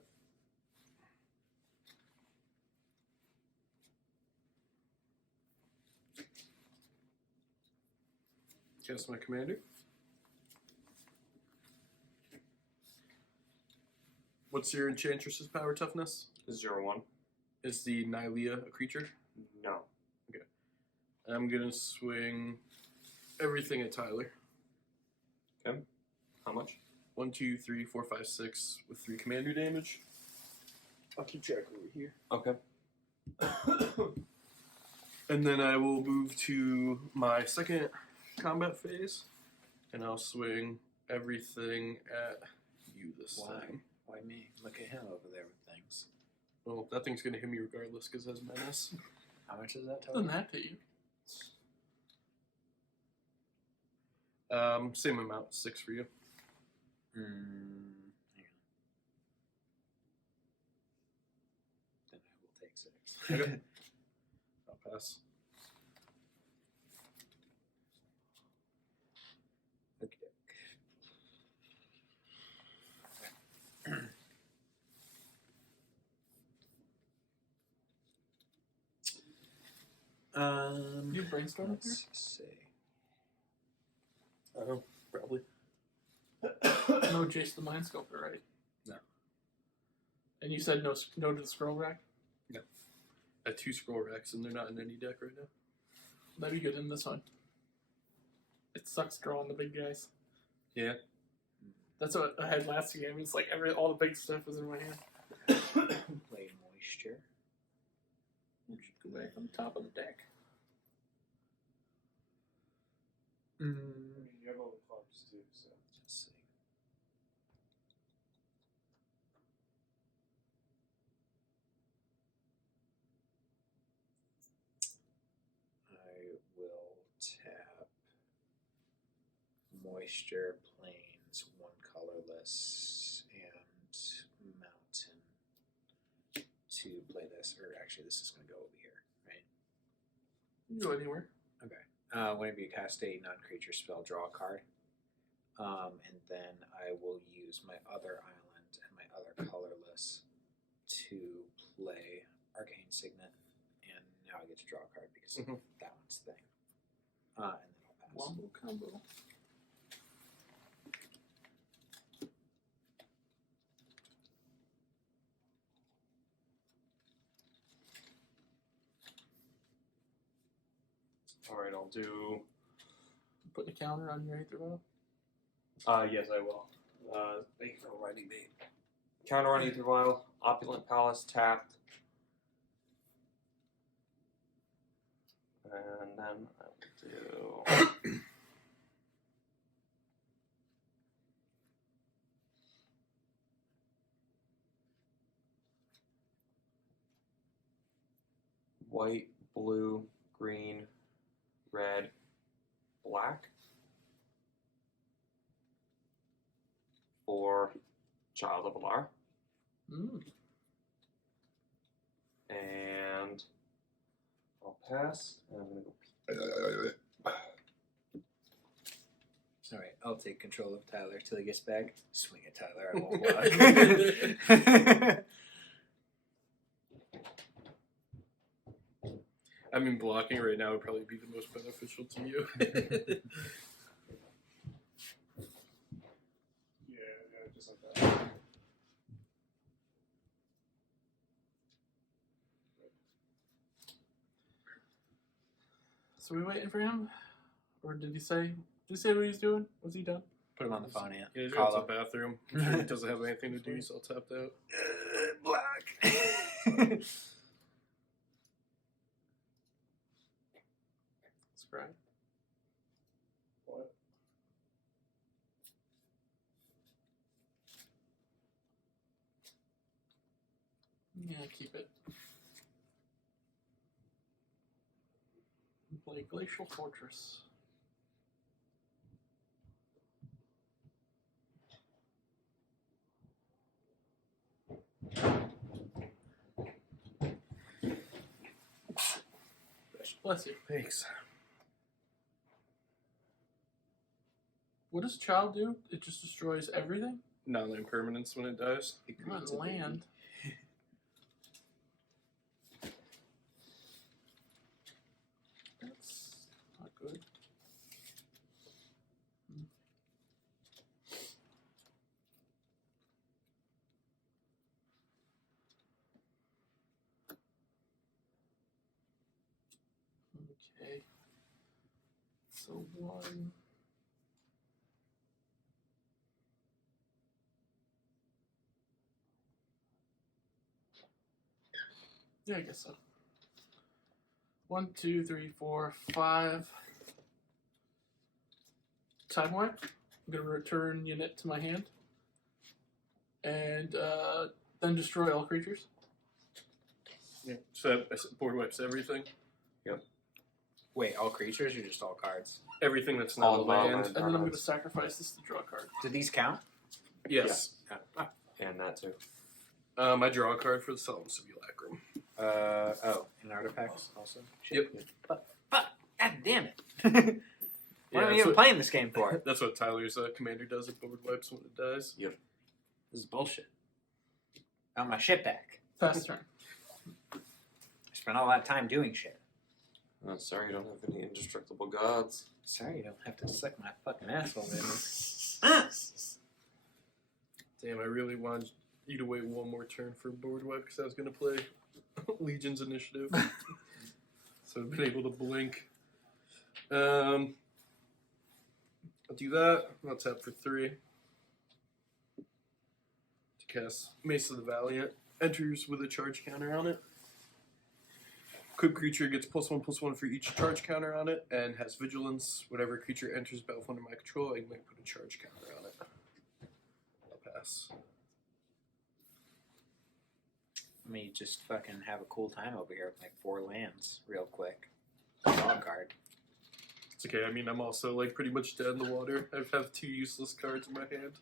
Cast my commander. What's your Enchantress's power toughness? 0-1. Is the Nylea a creature? No. I'm gonna swing everything at Tyler. Okay. How much? 1, 2, 3, 4, 5, 6 with 3 commander damage. I'll keep track over here. Okay. And then I will move to my second combat phase, and I'll swing everything at you this time. Why me? Look at him over there with things. Well, that thing's gonna hit me regardless because it has menace. How much is that Doesn't total? that to you? Same amount, 6 for you. Hang on. Then I will take 6. Okay. I'll pass. You brainstorm up here? Let's see. Oh, probably. No Jace the Mind Sculptor, right? No. And you said no to the scroll rack? I have 2 scroll racks, and they're not in any deck right now. That'd be good in this one. It sucks drawing the big guys. Yeah. That's what I had last game. It's like all the big stuff was in my hand. Play Moisture. You should go back on top of the deck. You have all the cards too, so. Let's see. I will tap Moisture, Plains, 1 colorless, and Mountain to play this. Or actually, this is going to go over here, right? You can go anywhere. Okay. Whenever you cast a non-creature spell, draw a card. And then I will use my other island and my other colorless to play Arcane Signet. And now I get to draw a card because of that one's thing. And then I'll pass. Wombo combo. Alright, I'll do. Put a counter on your Aether Vial. Yes, I will. Thank you for reminding me. Counter on Ether Vial, Opulent Palace tapped. And then I will do. White, blue, green, red, black for Child of Alar. And I'll pass, and I'm going to go. Alright, I'll take control of Tyler till he gets back. Swing at Tyler, I won't block. I mean, blocking right now would probably be the most beneficial to you. So we waiting for him? Or did he say what he's doing? Was he done? Put him on the phone, yeah. Yeah, he's Call going to him. the bathroom. I'm sure he doesn't have anything to do. He's all tapped out. Black. Scribe. What? Yeah, keep it. Play Glacial Fortress. Bless you. Thanks. What does Child do? It just destroys everything? Non-land permanence when it dies. Come on, land. That's not good. Okay. So one. Yeah, I guess so. 1, 2, 3, 4, 5. Time wipe. I'm gonna return unit to my hand. And then destroy all creatures. Yeah. So that board wipes everything. Wait, all creatures or just all cards? Everything that's not All a land. land. And then I'm gonna sacrifice this to draw a card. Do these count? Yes. And that too. I draw a card for the Solemn Simulacrum. And artifacts also? Yep. Fuck, god damn it. What am I that's even what- playing this game for? That's what Tyler's commander does. It board wipes when it dies. This is bullshit. I want my shit back. Pass turn. I spent all that time doing shit. Oh, sorry, you don't have any indestructible gods. Sorry, you don't have to suck my fucking asshole, baby. Damn, I really wanted you to wait one more turn for board wipe because I was going to play Legion's Initiative. So I've been able to blink. I'll do that. I'll tap for 3. To cast Mace of the Valiant. Enters with a charge counter on it. Equipped creature gets +1/+1 for each charge counter on it, and has vigilance. Whatever creature enters battlefield under my control, I can put a charge counter on it. I'll pass. Let me just fucking have a cool time over here with like 4 lands real quick. Draw a card. It's okay. I mean, I'm also like pretty much dead in the water. I have 2 useless cards in my hand.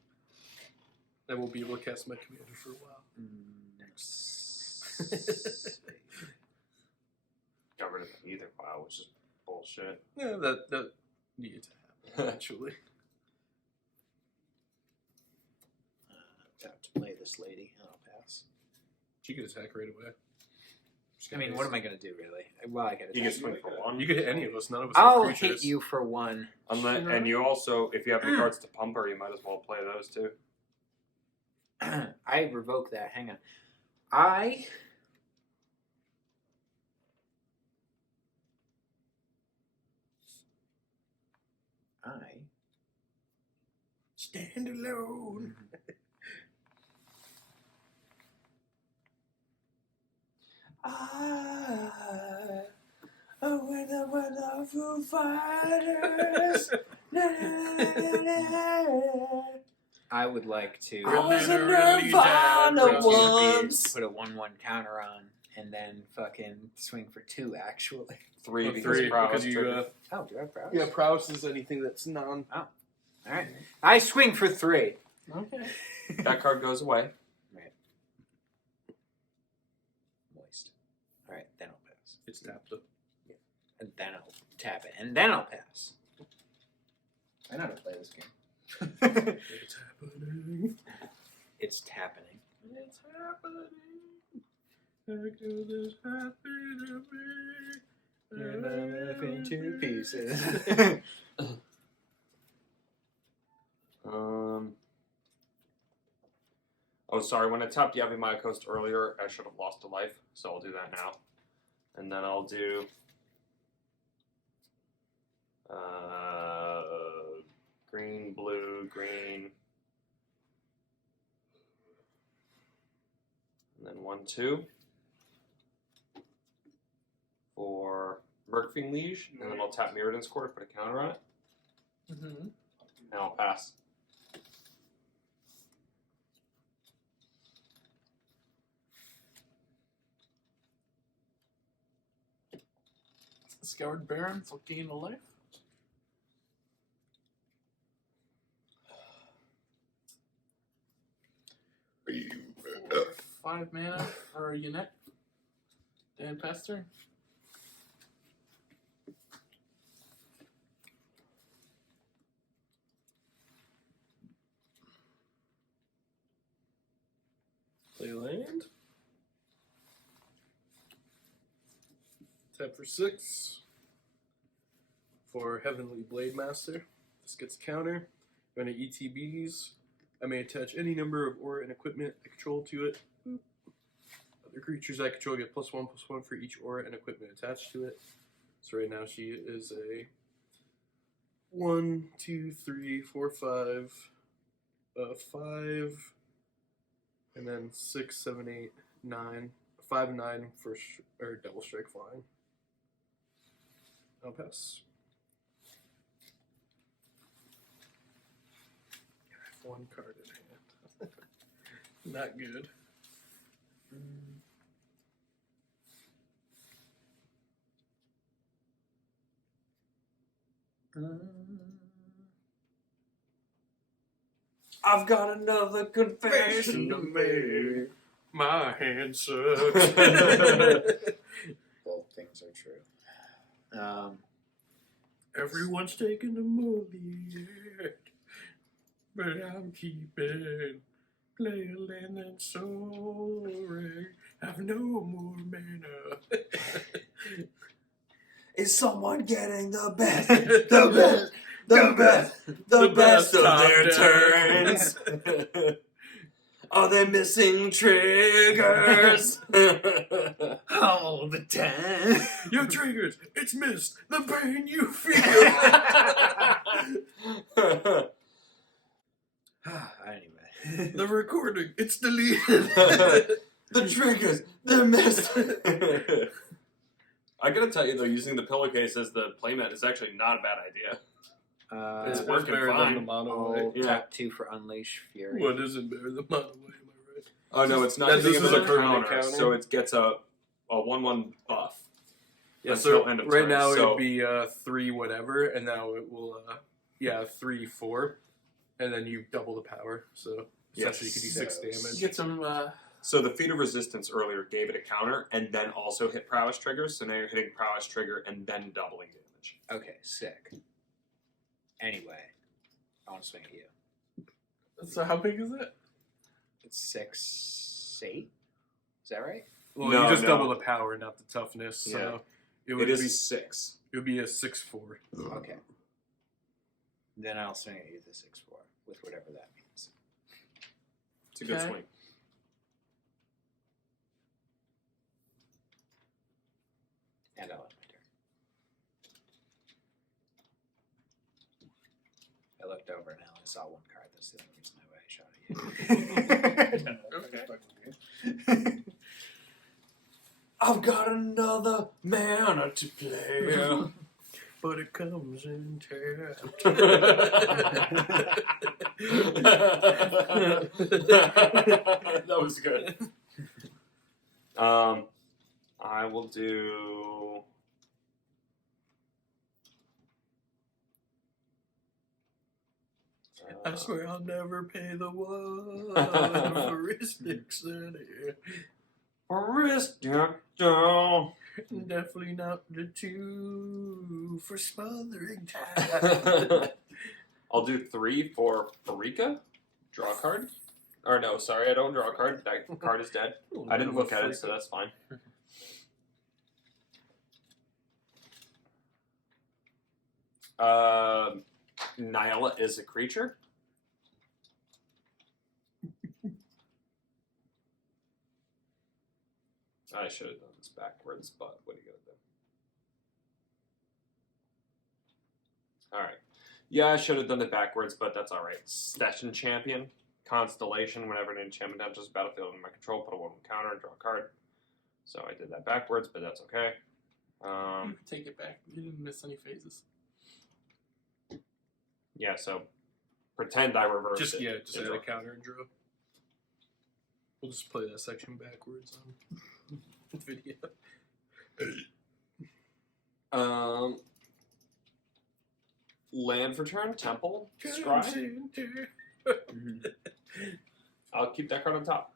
I won't be able to cast my commander for a while. Next. Got rid of the Ether Pile, which is bullshit. Yeah, that needed to happen actually. About to play this lady. I'll pass. She could attack right away. I mean, what am I gonna do really? Well, I gotta. You can swing for 1. You could hit any of us. None of us I'll have creatures. hit you for 1. And you also, if you have any cards to pump her, you might as well play those too. I revoke that. Hang on. I Stand alone. when the Foo Fighters. I would like to. I was a Nirvana once. Put a 1/1 counter on, and then fucking swing for 2. Actually. 3 Oh, because 3 prowess because you. trigger. Oh, do I have prowess? Yeah, prowess is anything that's non. All right. I swing for 3. Okay. That card goes away. Moist. All right, then I'll pass. It's tapped up. And then I'll tap it, and then I'll pass. I know how to play this game. It's happening. It's happening. It's happening. Because it's happening to me. You're left in 2 pieces. Oh, sorry. When I tapped Yavimaya Coast earlier, I should have lost a life, so I'll do that now. And then I'll do Green, blue, green. And then 1, 2. For Murkfing Liege. And then I'll tap Mirrodin's Court, put a counter on it. Mm-hmm. And I'll pass. Scoured Barrens will gain a life. 5 mana for Yannette. Dan Pester. Play land. Tap for 6. For Heavenly Blade Master. This gets counter. When it ETBs, I may attach any number of aura and equipment I control to it. Other creatures I control get +1/+1 for each aura and equipment attached to it. So right now she is a 1, 2, 3, 4, 5, 5, and then 6, 7, 8, 9, 5 and 9 for or double strike flying. I'll pass. I have 1 card in hand. Not good. I've got another confession to make. My hand sucks. Both things are true. Everyone's taking the movie, but I'm keeping play a land and soaring. Have no more mana. Is someone getting the best? The best of their turns? Are they missing triggers? All the time. Your triggers, it's missed. The pain you feel. Anyway. The recording, it's deleted. The triggers, they're missed. I gotta tell you though, using the pillowcase as the playmat is actually not a bad idea. It's working better fine. than the mono I'll way. Yeah. tap 2 for Unleash Fury. What isn't better than mono way? Am I right? Oh no, it's not. This Think of is it a as permanent counter. so it gets a 1/1 buff. Yeah, Until so end of right turn, now it so- would be 3 whatever, and now it will 3 4, and then you double the power. So essentially you could do 6 damage. Get some. So the Feat of Resistance earlier gave it a counter and then also hit prowess triggers. So now you're hitting prowess trigger and then doubling damage. Okay, sick. Anyway, I want to swing at you. So how big is it? It's 6, 8? Is that right? Well, No, you just no. double the power, not the toughness. So Yeah. it would It is be 6. it would be a 6/4. Okay. Then I'll swing at you the 6/4 with whatever that means. It's a good Okay. swing. And I'll end my turn. I looked over and I only saw 1 card. That's the only reason I shot at you. I've got another mana to play. But it comes in tapped. That was good. I will do. I swear I'll never pay the one for his dictionary. Wrist down. Definitely not the 2 for smothering tap. I'll do 3 for Farika. Draw a card. Or no, sorry, I don't draw a card. That card is dead. I didn't look at it, so that's fine. Nyala is a creature. I should have done this backwards, but what are you All right. Yeah, I should have done it backwards, but that's all right. Session Champion, Constellation. Whenever an enchantment enters the battlefield under my control, put a 1/1 counter and draw a card. So I did that backwards, but that's okay. You can take it back. You didn't miss any phases. Yeah, so pretend I reversed Just it. just add a counter and draw. We'll just play that section backwards on video. Land for turn, Temple, Scry. I'll keep that card on top.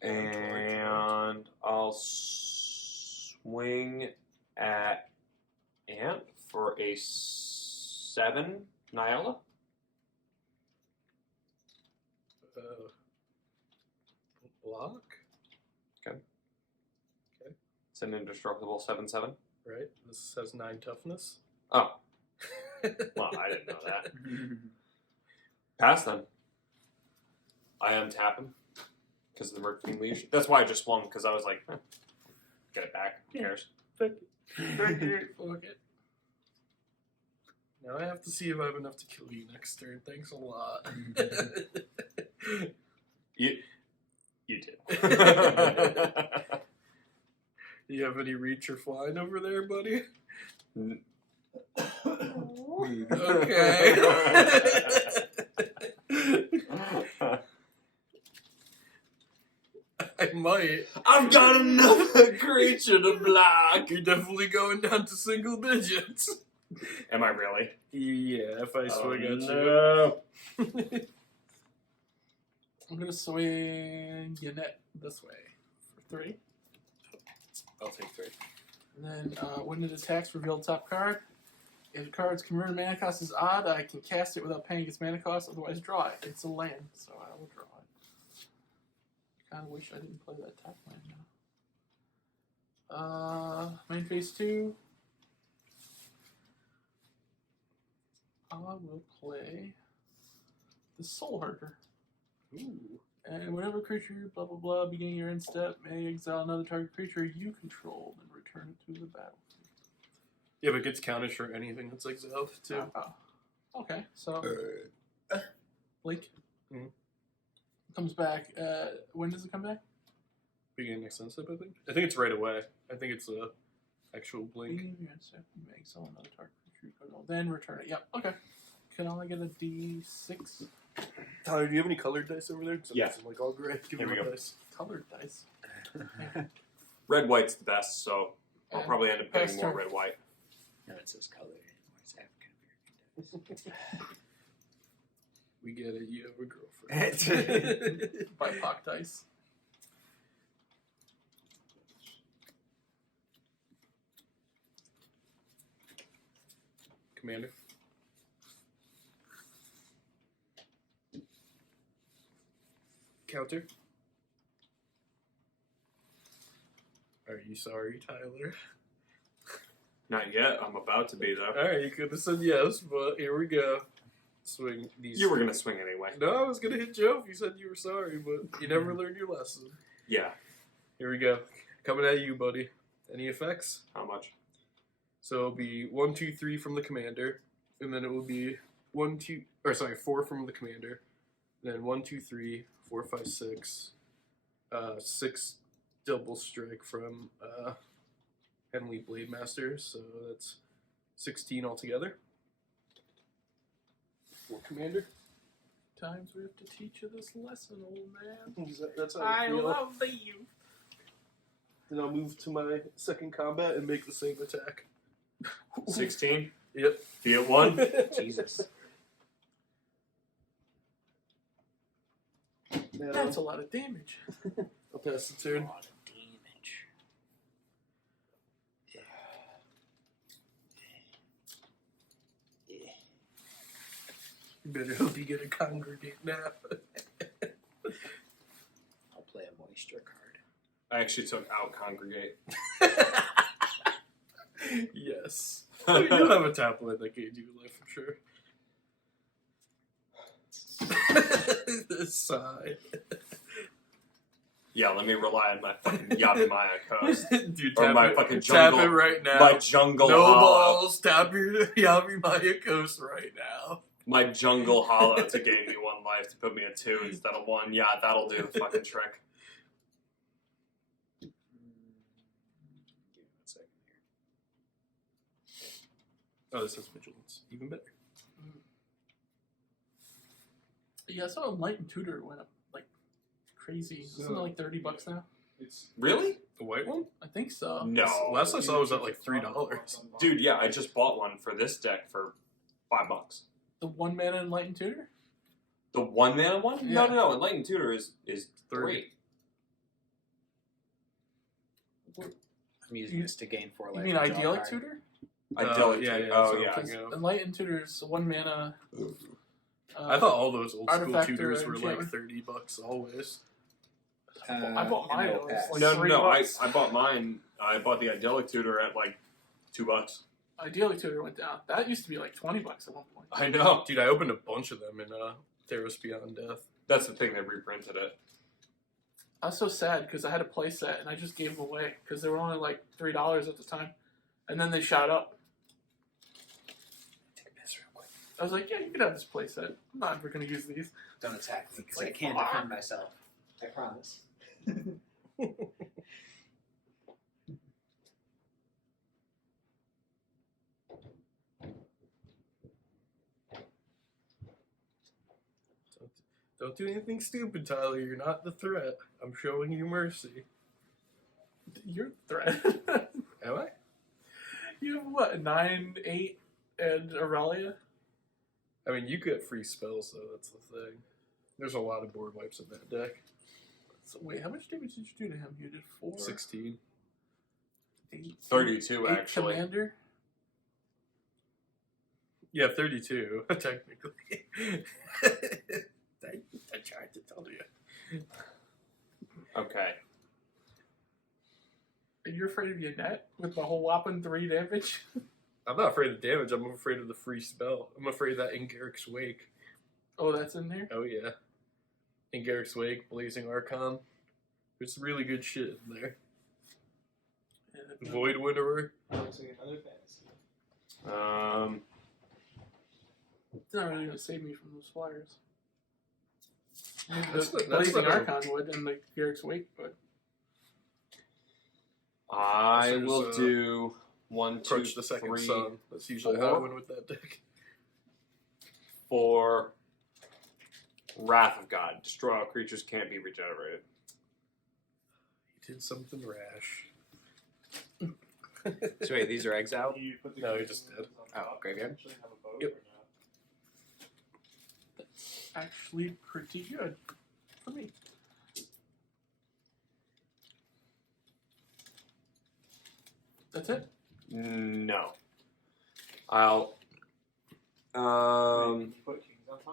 And I'll swing at Ant for a 7 Nyala. Block. It's an indestructible 7/7. Right. This has 9 toughness. Oh. Well, I didn't know that. Pass then. I untap him because of the Mercury Leash. That's why I just swung, because I was like, get it back. Who cares? Fuck it. Now I have to see if I have enough to kill you next turn. Thanks a lot. You did. You have any reach or flying over there, buddy? Okay. I might. I've got another creature to block. You're definitely going down to single digits. Am I really? Yeah, if I swing at no. you. I'm gonna swing Yannette this way for 3. I'll take 3. And then when it attacks, reveal the top card. If the card's converted mana cost is odd, I can cast it without paying its mana cost, otherwise draw it. It's a land, so I will draw it. Kinda wish I didn't play that top land now. Main phase 2. I will play the Soul Herder. Ooh. And whenever creature, blah blah blah, beginning your end step, may exile another target creature you control and return it to the battlefield. Yeah, but it gets counted for anything that's exiled, too. Oh. Okay, so Blake Mhm. comes back. When does it come back? Beginning next sunset, I think. I think it's right away. I think it's a actual blink. Beginning your end step, you may exile another target creature you control, then return it. Yep. Okay. Can I only get a D6 Tyler, do you have any colored dice over there? Yeah. I'm like all gray. Give Here me we one go. dice. colored dice? Red white's the best, so I'll And probably end up getting pass more turn. red white. No, it says color anymore. It's African American. We get it. You have a girlfriend. BIPOC dice. Commander. Counter. Are you sorry, Tyler? Not yet. I'm about to be, though. Alright, you could have said yes, but here we go. Swing these. You were going to swing anyway. No, I was gonna hit Joe if you said you were sorry, but you never learned your lesson. Yeah. Here we go. Coming at you, buddy. Any effects? How much? So it'll be 1, 2, 3 from the commander, and then it will be 4 from the commander, then 1, 2, 3, 4, 5, 6, 6 double strike from Henley Blademaster, so that's 16 altogether. For commander. Times we have to teach you this lesson, old man. That's how I feel. love the youth. Then I'll move to my second combat and make the same attack. 16? Yep. Be it 1? Jesus. Now, That's a lot of damage. I'll pass the A turn. lot of damage. You better hope you get a congregate now. I'll play a moisture card. I actually took out Congregate. Yes. You'll have a tap line that gains you life, I'm sure. This sigh. Yeah, let me rely on my fucking Yavimaya Coast. Dude, Or tap my it, fucking tap jungle. it right now. My jungle no hollow. balls. Tap your Yavimaya Coast right now. My jungle hollow to gain me 1 life to put me at 2 instead of 1. Yeah, that'll do the fucking trick. Give me 1 second here. Oh, this has vigilance. Even better. Yeah, I saw Enlightened Tutor went up like crazy. Isn't it like $30 now? Really? The white one? I think so. No. Last I saw it was at like $3. Dude, yeah, I just bought one for this deck for $5. The 1 mana Enlightened Tutor? The 1 mana one? Yeah. No. Enlightened Tutor is 30. I'm using this to gain 4 life. You mean and draw a Idyllic card. Tutor? Idyllic yeah, Tutor. yeah, Oh, that's yeah. what Because Enlightened Tutor's 1 mana. I thought all those old school Artifact tutors or were like enchantment. $30 always. I bought mine. It was like No, $3. I bought mine. I bought the Idyllic Tutor at like $2. Idyllic Tutor went down. That used to be like $20 at one point. I know. Dude, I opened a bunch of them in Theros Beyond Death. That's the thing, they reprinted it. I was so sad because I had a play set and I just gave them away because they were only like $3 at the time, and then they shot up. Take a piss real quick. I was like, yeah, you can have this play set. I'm not ever going to use these. Don't attack me because Like, I can't defend myself. I promise. Don't do anything stupid, Tyler. You're not the threat. I'm showing you mercy. You're the threat. Am I? You have what, 9, 8, and Aurelia? I mean, you get free spells, though. That's the thing. There's a lot of board wipes in that deck. So wait, how much damage did you do to him? You did 4? 16. 8, 32, 8 actually. Commander? Yeah, 32, technically. I tried to tell you. Okay. And you're afraid of your net with the whole whopping 3 damage? I'm not afraid of damage. I'm afraid of the free spell. I'm afraid of that Ingarrick's Wake. Oh, that's in there? Oh, yeah. Ingarrick's Wake, Blazing Archon. There's really good shit in there. Void Winnower. It's not really going to save me from those flyers. Maybe That's the not- that's Blazing not a- Archon would and the Garrick's Wake, but I This is, will do 1, 2, Approach the second 3, sun. That's usually how I win with that deck. 4. Wrath of God. Destroy all creatures can't be regenerated. He did something rash. So wait, these are exiled? No, he just did. Oh, graveyard? Yep. actually pretty good for me. That's it? No. I'll.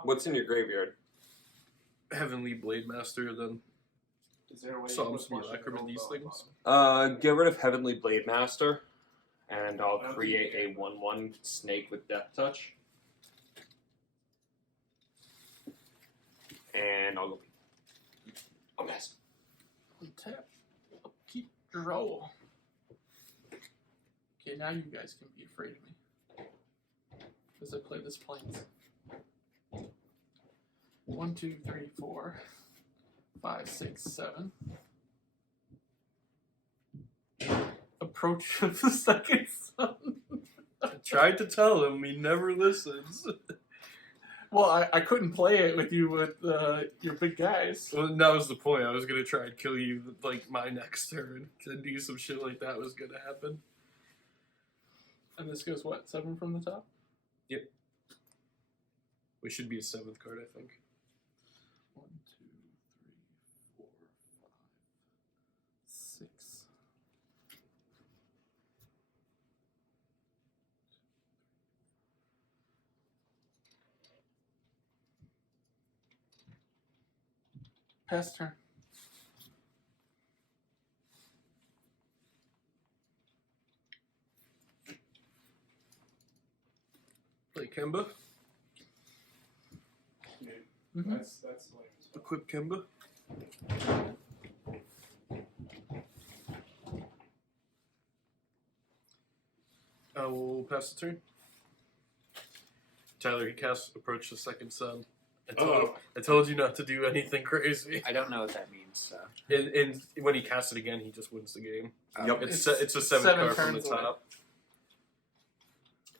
What's in your graveyard? Heavenly Blade Master, then Psalms of Electrum and these things. Get rid of Heavenly Blade Master, and I'll create a 1/1 snake with Death Touch. And I'll go. Oh, mess. Tap. Keep draw. Okay, now you guys can be afraid of me. Because I play this planes. 1, 2, 3, 4, 5, 6, 7. Approach of the second sun. I tried to tell him, he never listens. Well, I couldn't play it with you with your big guys. Well, that was the point. I was gonna try and kill you like my next turn. To do some shit like that was gonna happen. And this goes what, 7 from the top? Yep. We should be a 7th card, I think. 1, 2, 3, 4, 5, 6. Pass turn. Play Kemba. Mm-hmm. Equip Kemba. We'll pass the turn. Tyler, he casts Approach the Second Sun. I told you not to do anything crazy. I don't know what that means. So. And when he casts it again, he just wins the game. Yep. It's a 7 card from the turns away. top.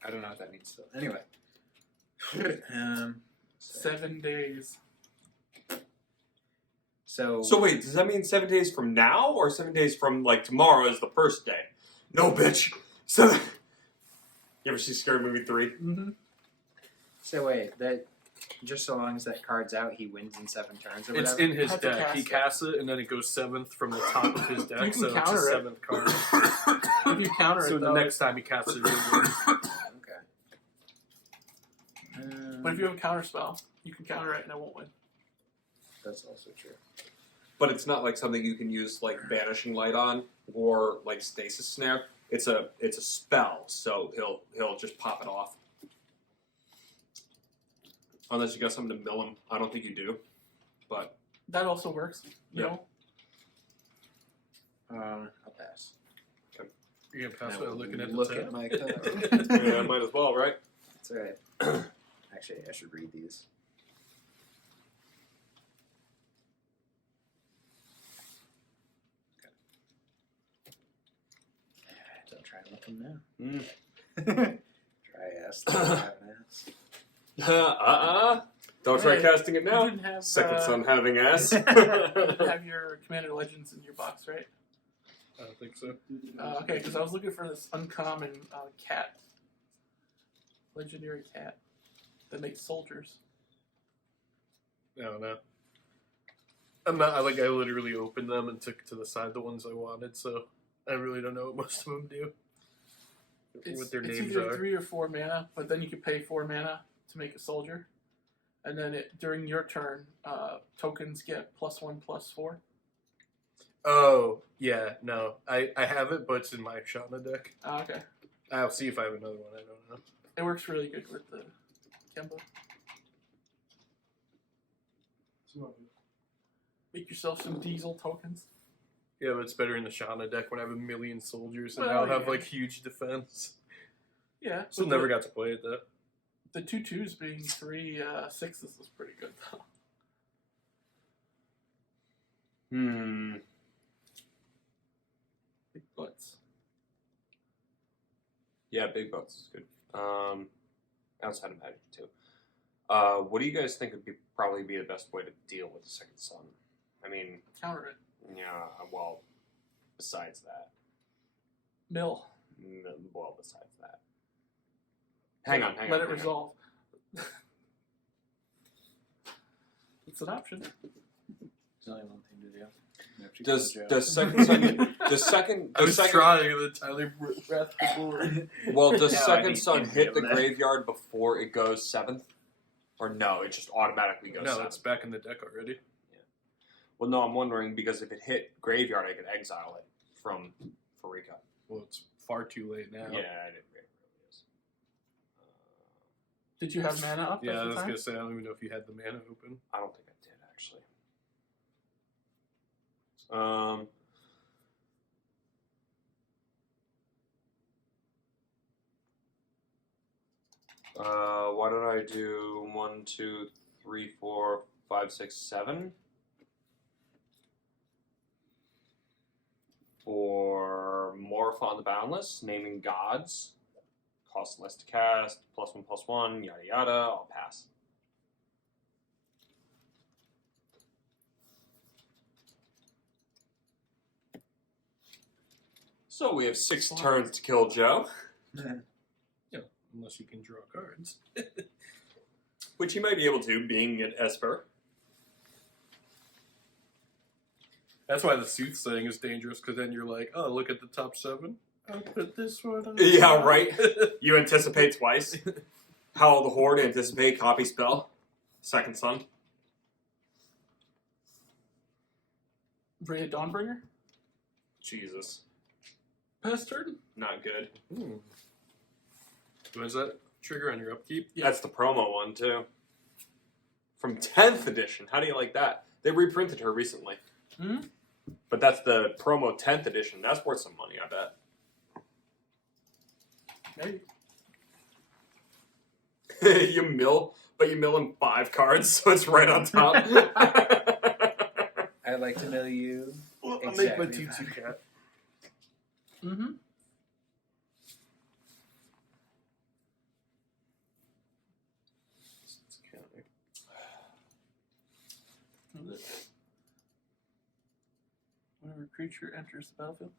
I don't know what that means. So. Anyway. 7 days. So wait, does that mean 7 days from now, or 7 days from like tomorrow is the first day? No, bitch. 7. You ever see Scary Movie 3? Mm-hmm. So wait, that just so long as that card's out, he wins in 7 turns or It's whatever? in his Have to deck. cast He it. casts it, and then it goes 7th from the top of his deck, You can so it's a counter it. 7th card. If you counter So it, the though, next time he casts it, he wins. Okay. but if you have a counter spell, you can counter it and it won't win. That's also true. But it's not like something you can use like Banishing Light on or like Stasis Snare. It's a spell, so he'll just pop it off. Unless you got something to mill him. I don't think you do. But That also works. You Yeah. know? I'll pass. You're going to pass Now without looking at the look tab? at my card. yeah, might as well, right? That's alright. Actually, I should read these. Okay. Don't try and look them now. Try ass. Have an ass. Don't try Hey, casting it You now. didn't have, Second Son having ass. you didn't have your Commander Legends in your box, right? I don't think so. Okay, because I was looking for this uncommon cat. Legendary cat. That makes soldiers. I don't know. I'm not, I literally opened them and took to the side the ones I wanted, so I really don't know what most of them do. What their it's names either are. 3 or 4 mana, but then you can pay 4 mana to make a soldier. And then during your turn, tokens get +1/+4. Oh, yeah, no. I have it, but it's in my Shauna deck. Oh, okay. I'll see if I have another one, I don't know. It works really good with the Kemba. Make yourself some diesel tokens. Yeah, but it's better in the Shauna deck when I have a million soldiers and Well, I'll have yeah. like huge defense. Yeah. Still but never got to play it though. the 2/2s being 3 6s is pretty good though. Big butts. Yeah, Big Butts is good. Outside of Magic too. What do you guys think would probably be the best way to deal with the Second Son? I mean, Counter it. yeah. Well, besides that, Mill. well, besides that, hang on. Let it resolve. It's an option. There's only one thing to do. You have to Does go, Joe. does Second Son I was trying with Tyler Wrath the Board. Well, does No, I Second need Son to hit be the able to- graveyard before it goes 7th? Or no, it just automatically goes No, 7th? it's back in the deck already. Well, no, I'm wondering because if it hit graveyard, I could exile it from Farika. Well, it's far too late now. Yeah, it really is. Did you have mana up Yeah, at I the was time? gonna say I don't even know if you had the mana open. I don't think I did, actually. Why don't I do 1, 2, 3, 4, 5, 6, 7? For Morph on the Boundless, naming gods, cost less to cast, +1/+1, yada yada. I'll pass. So we have 6 turns to kill Joe, Unless you can draw cards. which he might be able to, being an Esper. That's why the soothsaying is dangerous, because then you're like, oh, look at the top 7. I'll put this one on. Yeah, right. You anticipate twice. How the Horde anticipate copy spell. Second Son. Rhea Dawnbringer? Jesus. Pass turn? Not good. When is that trigger on your upkeep? Yeah. That's the promo one, too. From 10th edition. How do you like that? They reprinted her recently. Hmm? But that's the promo 10th edition. That's worth some money, I bet. Maybe. You mill in 5 cards, so it's right on top. I'd like to know you. Well, I'll Exactly. make my 2/2 cat. Mm-hmm. Whenever a creature enters the battlefield.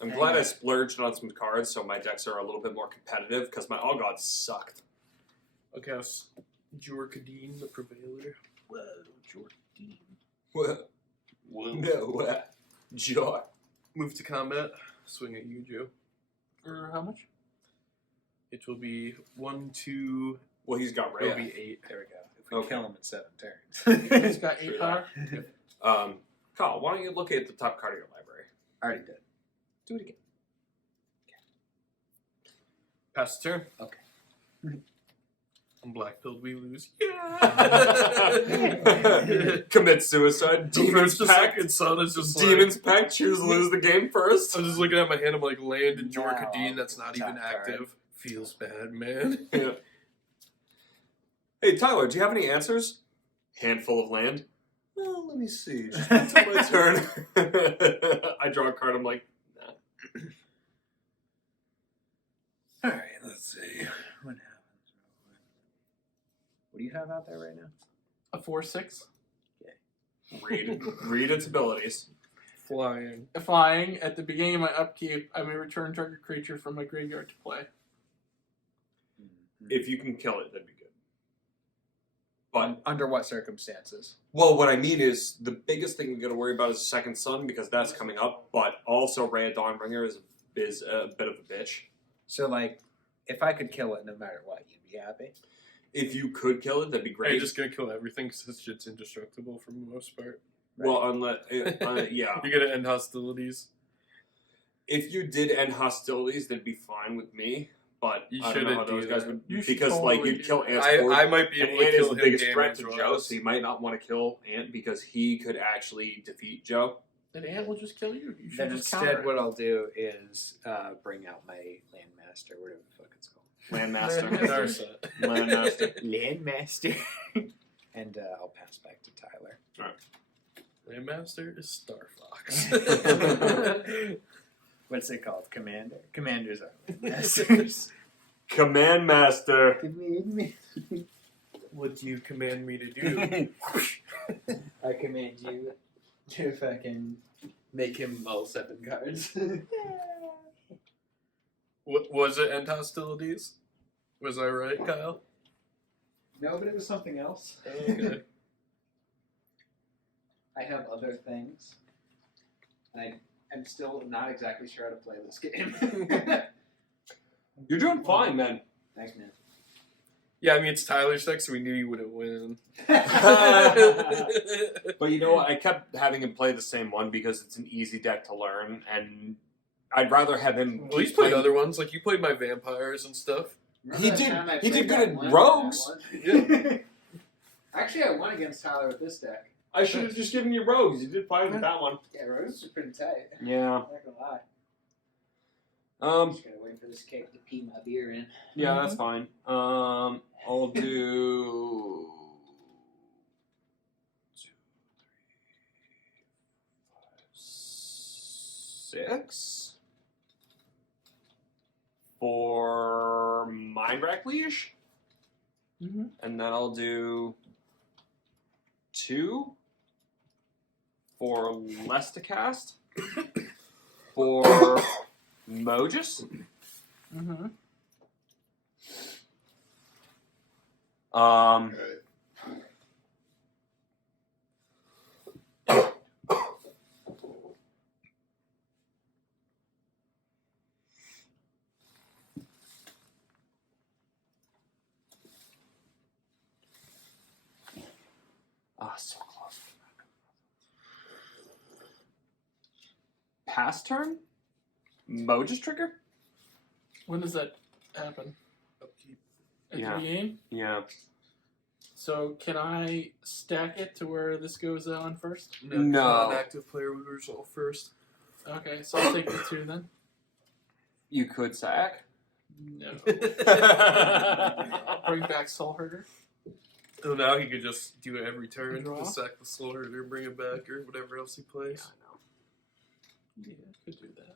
I'm glad I splurged on some cards, so my decks are a little bit more competitive, because my All Gods sucked. Okay, Jorkadine, the Prevailer. Whoa, Jordan. What? No, joy. Move to combat. Swing at you, Joe. For how much? It will be 1, 2. Well, he's got It'll Rhea. be 8. There we go. If we Okay. kill him in 7 turns. He's got 8 True power. Kyle, why don't you look at the top card of your library? Already did. Do it again. Pass the turn. Okay. On black pilled, we lose. Commit suicide. Demon's the Pact. second son is just Demon's Pact. Choose to lose the game first. I'm just looking at my hand. I'm like, land in Wow. Jorkadine. That's not even Top card. active. Feels bad, man. Yeah. Hey, Tyler, do you have any answers? Handful of land. Well, let me see. Just until my turn. I draw a card. I'm like, nah. Alright, let's see. What happens? What do you have out there right now? A 4/6. Read its abilities. Flying. Flying. At the beginning of my upkeep, I may return target creature from my graveyard to play. If you can kill it, that'd be good. But Under what circumstances? well, what I mean is the biggest thing you got to worry about is the second son because that's coming up. But also, Rhea Dawnbringer is a bit of a bitch. So, like, if I could kill it no matter what, you'd be happy? If you could kill it, that'd be Are great. you just gonna kill everything because this shit's indestructible for the most part? Well, unless yeah, You're gonna end hostilities. if you did end hostilities, that'd be fine with me. But You I don't know how shouldn't those do guys that. would You should because like totally you'd do kill that. Ant's I might be and able to Ant is kill the him biggest threat to damage Joe, wise. so you might not want to kill Ant because he could actually defeat Joe. Then Ant will just kill you. You should Then just counter instead, it. what I'll do is bring out my Landmaster, whatever the fuck it's called. Landmaster. Narset. Landmaster. Landmaster. And I'll pass back to Tyler. Landmaster is Star Fox. What's it called? Commander? Commanders are Landmasters. Command Master. Give me. What do you command me to do? I command you to fucking make him mull 7 cards. What was it? End hostilities? Was I right, Kyle? No, but it was something else. Okay. I have other things. I'm still not exactly sure how to play this game. You're doing fine, man. Thanks, man. Yeah, I mean it's Tyler's deck, so we knew you wouldn't win. But you know what? I kept having him play the same one because it's an easy deck to learn, and I'd rather have him. Well, he's played other ones, like you played my vampires and stuff. He did good at rogues. Yeah. Actually, I won against Tyler with this deck. I should have just given you rogues. You did fine with that one. Yeah, rogues are pretty tight. Yeah. I'm not gonna lie. I'm just gonna wait for this cake to pee my beer in. Yeah, that's fine. I'll do 2, 3, 4, 5, 6 for Mindrack Liege, Mm-hmm. and then I'll do 2 for Lesticast for Mogus. Mm-hmm. So close. Pass turn? Mogus trigger? When does that happen? Upkeep. At Yeah. the beginning? Yeah. So can I stack it to where this goes on first? No. Non-active player would resolve first. Okay, so I'll take the 2 then. You could sack. No. I'll bring back Soul Herder. So now he could just do it every turn. Draw. Just sack the Soul Herder, bring it back, or whatever else he plays. Yeah, could do that.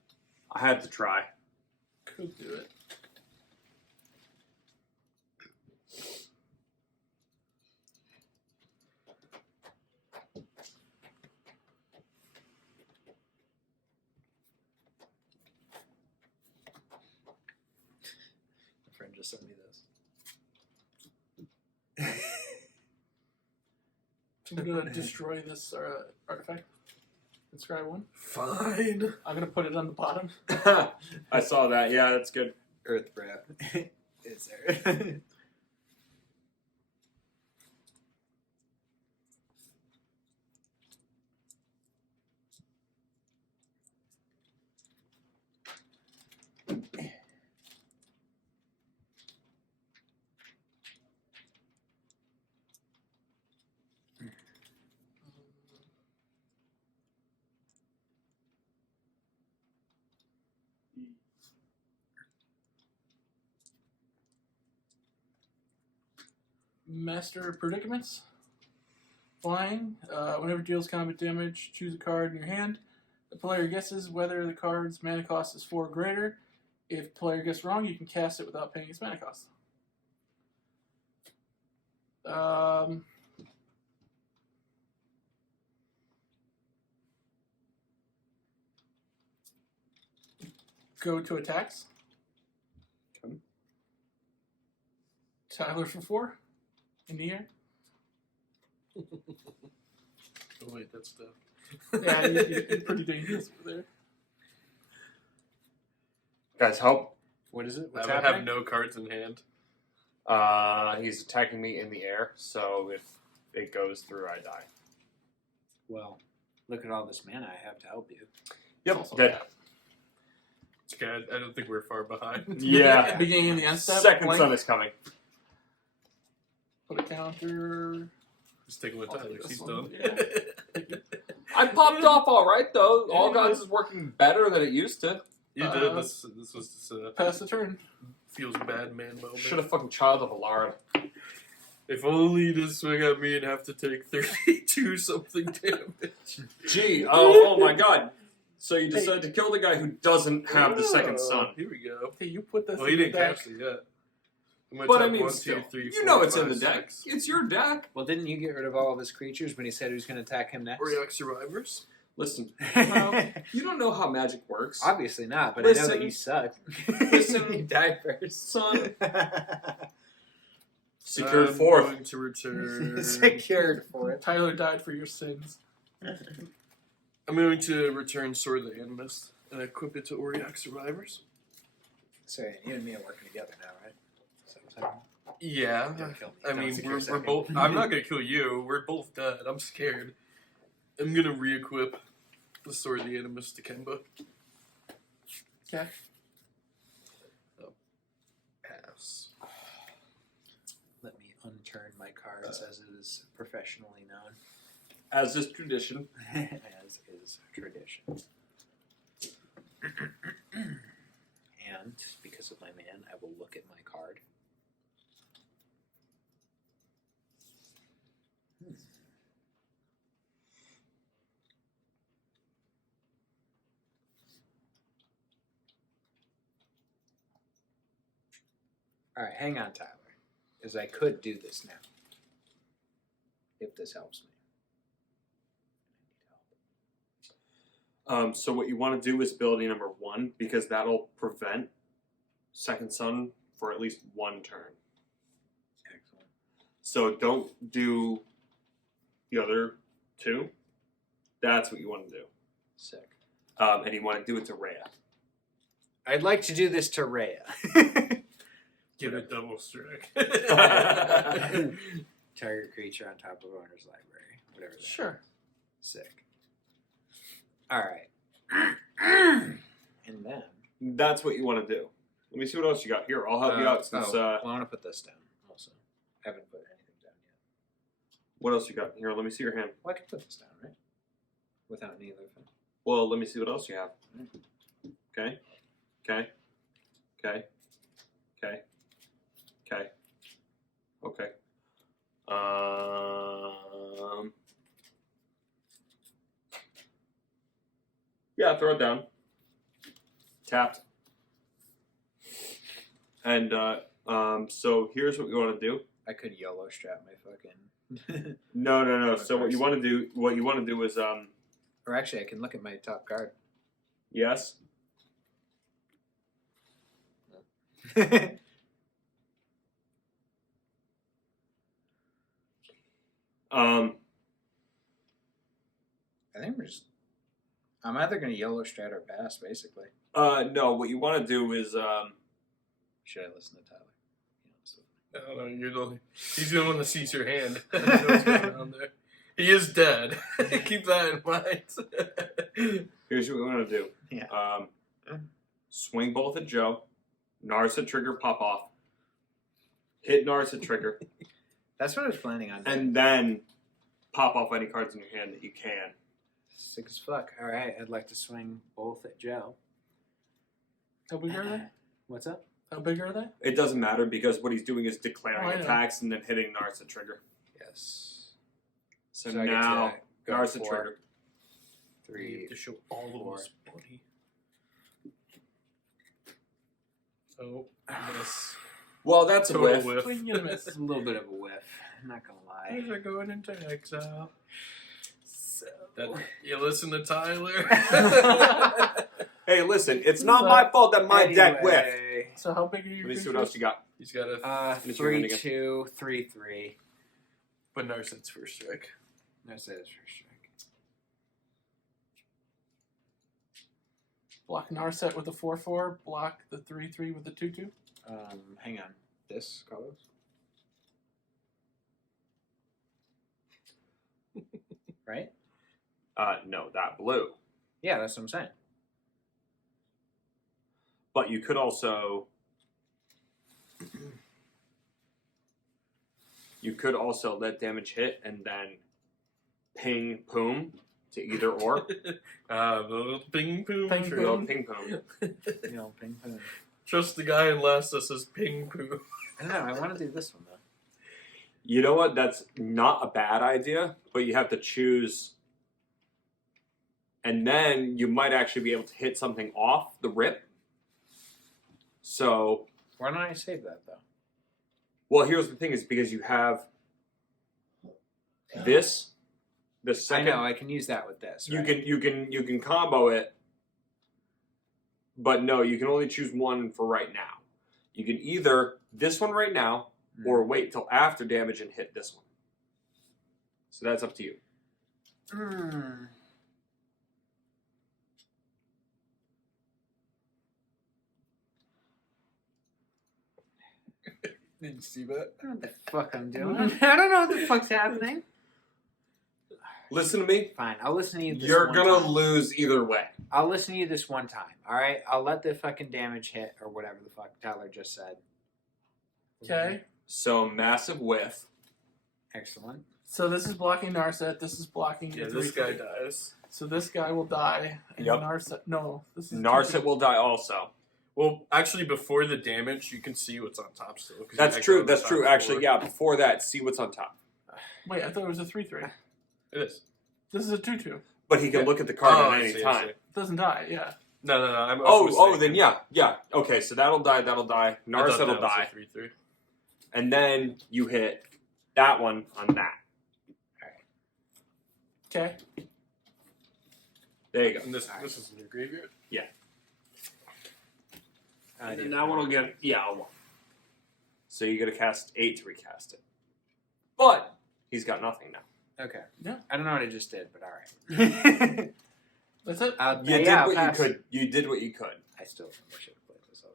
I had to try. Could do it. My friend just sent me this. I'm gonna destroy this artifact. Inscribe 1. Fine. I'm gonna put it on the bottom. I saw that. Yeah, that's good. Earth Brat. Is there? Master of Predicaments. Flying. Whenever it deals combat damage, choose a card in your hand. The player guesses whether the card's mana cost is 4 or greater. If the player gets wrong, you can cast it without paying its mana cost. Go to attacks. Okay. Tyler for 4 in the air. Oh wait, that's the. Yeah, you're pretty dangerous over there. Guys, help. What is it? I What's would happening? have no cards in hand. He's attacking me in the air, so if it goes through, I die. Well, look at all this mana I have to help you. Yep, Also dead. that. It's good. I don't think we're far behind. Yeah. Beginning of the end step. Second blank, sun is coming. Put a counter. Just take with I'll Tyler. take this She's one. done. Yeah. I popped off all right, though. All Gods is working better than it used to. You did. This was just Pass the turn. feels bad man moment. Should have fucking child of a lard. If only to swing at me and have to take 32 something damage. Gee, oh my god. So you decided to kill the guy who doesn't have the second sun. Here we go. Okay, you put this Well, in he the didn't deck. cast it yet. I'm gonna But I tap mean, 1, still, 2, 3, you 4, know it's in 5, the deck. 6. It's your deck. Well, didn't you get rid of all of his creatures when he said he was going to attack him next? Oriox Survivors. Listen, Well, you don't know how magic works. Obviously not, but I know Listen. that you suck. Listen. You died first. Son. Secured fourth. I'm going to return. Secured for it. Tyler died for your sins. I'm going to return Sword of the Animist and equip it to Oriox Survivors. So you and me are working together now, right? So what's happening? Yeah. Don't kill me. I Don't mean, secure we're second. both. I'm not going to kill you. We're both dead. I'm scared. I'm going to re-equip the Sword of the Animist to Kemba. Okay. Pass. Let me unturn my cards as it is professionally known. As is tradition. As is tradition. And because of my man, I will look at my card. Alright, hang on, Tyler. Because I could do this now. If this helps me. So what you want to do is ability number 1, because that'll prevent second sun for at least one turn. Excellent. So don't do the other 2. That's what you want to do. Sick. And you want to do it to Rhea. I'd like to do this to Rhea. Get a double strike. Target creature on top of owner's library. Whatever that Sure. is. Sick. Alright. And then... That's what you want to do. Let me see what else you got here. I'll help you out since... well, I want to put this down also. I haven't put anything down What else you got? Here, let me see your hand. Well, I can put this down, right? Without any other thing. Well, let me see what else you have. Okay. Okay. Okay. Okay. Okay. Okay. Yeah, throw it down. Tapped. And so here's what we want to do. I could YOLO strap my fucking. No. So what you want to do is Or actually, I can look at my top card. yes. I think we're just. I'm either gonna YOLO strat or pass, basically. No, what you want to do is Should I listen to Tyler? No, he's the one that sees your hand. I don't know what's going on there. He is dead. Keep that in mind. here's what we want to do. Yeah. Swing both at Joe. Narset trigger pop off. Hit Narset trigger. That's what I was planning on doing. And then pop off any cards in your hand that you can. Sick as fuck. All right, I'd like to swing both at Joe. How big are they? What's up? How big are they? It doesn't matter because what he's doing is declaring Oh, I know. attacks and then hitting Narset trigger. Yes. So, I get now to go Narset for trigger. You 3. have to show all of Four. his body. Oh, miss. Well, that's a Total whiff. whiff. Swing and a miss. It's a little bit of a whiff. I'm not gonna lie. These are going into exile. So You listen to Tyler. Hey, listen, it's not my fault that my deck whiffed. Anyway, So how big are your Let me see what creatures? else you got. He's got a Finish your hand 3, again. 2, 3, 3. but Narset's first strike. That's it. First strike. Block Narset with a 4/4. Block the 3/3 with a 2/2. Hang on. This, Carlos? Right? No, that blue. Yeah, that's what I'm saying. But you could also let damage hit and then ping poom to either or. The ping pong. Ping Sure, go ping poom. You know, ping pong. Trust the guy in last that says ping pong. I don't know. I want to do this one, though. You know what? That's not a bad idea, but you have to choose. And then you might actually be able to hit something off the rip. So, Why don't I save that, though? well, here's the thing: is because you have this, the second. I know. I can use that with this. You right? you can combo it, but no, you can only choose one for right now. You can either this one right now, or wait till after damage and hit this one. So that's up to you. Did you see that? I don't know what the fuck I'm doing. I don't know what the fuck's happening. Listen to me. Fine, I'll listen to you. This You're one gonna time. lose either way. I'll listen to you this one time. All right. I'll let the fucking damage hit or whatever the fuck Tyler just said. Okay. So massive whiff. Excellent. So this is blocking Narset. This is blocking. Yeah, the this 3/3. guy dies. So this guy will die. And Yep. Narset. No. This is Narset will die also. Well, actually, before the damage, you can see what's on top still. 'cause That's you true. echo on the That's top true. floor. Actually, yeah. Before that, see what's on top. Wait, I thought it was a 3/3. It is. This is a 2/2. But he can Yeah. look at the card Oh, at I any see, I time. see. It doesn't die. Yeah. No. I'm Oh, then yeah. Okay, so that'll die. Narset will die, 3/3. and then you hit that one on that. Okay. There you go. And this is in your graveyard. And then that one will get a 1. So you got to cast 8 to recast it. But he's got nothing now. Okay. Yeah. I don't know what I just did, but all right. That's it. I'll, You did I'll what pass. you could. You did what you could. I still think we should have played this other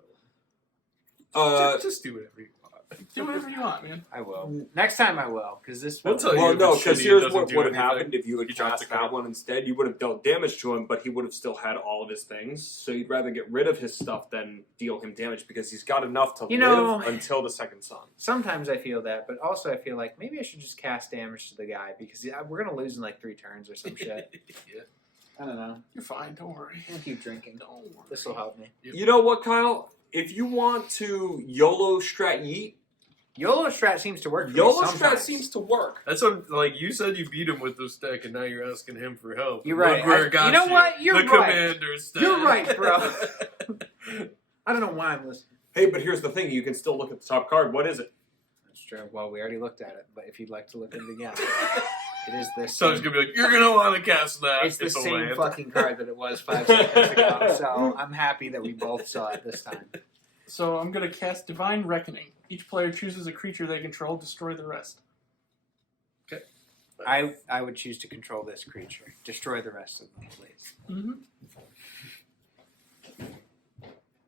one. Just do whatever you want. Do whatever you want, man. I will. Next time I will, because this. We'll tell you. Well, if no, it's because shitty, it here's doesn't what do would have anything. happened if you had You dropped cast the card. that one instead. You would have dealt damage to him, but he would have still had all of his things. So you'd rather get rid of his stuff than deal him damage because he's got enough to live until the second sun. Sometimes I feel that, but also I feel like maybe I should just cast damage to the guy because we're gonna lose in like 3 turns or some shit. Yeah. I don't know. You're fine. Don't worry. I'll keep drinking. Don't worry. This will help me. Yep. You know what, Kyle? If you want to YOLO strat yeet, YOLO strat seems to work. For YOLO me strat sometimes. seems to work. That's what, like, you said you beat him with this deck, and now you're asking him for help. You're right. Look where it got you know what? You're the right. commander's deck. You're right, bro. I don't know why I'm listening. Hey, but here's the thing: you can still look at the top card. What is it? That's true. Well, we already looked at it, but if you'd like to look at it again, it is this. So he's gonna be like, "You're gonna want to cast that." It's the a same land. fucking card that it was 5 seconds ago. So I'm happy that we both saw it this time. So I'm gonna cast Divine Reckoning. Each player chooses a creature they control. Destroy the rest. I would choose to control this creature. Destroy the rest of them, please. Mm-hmm.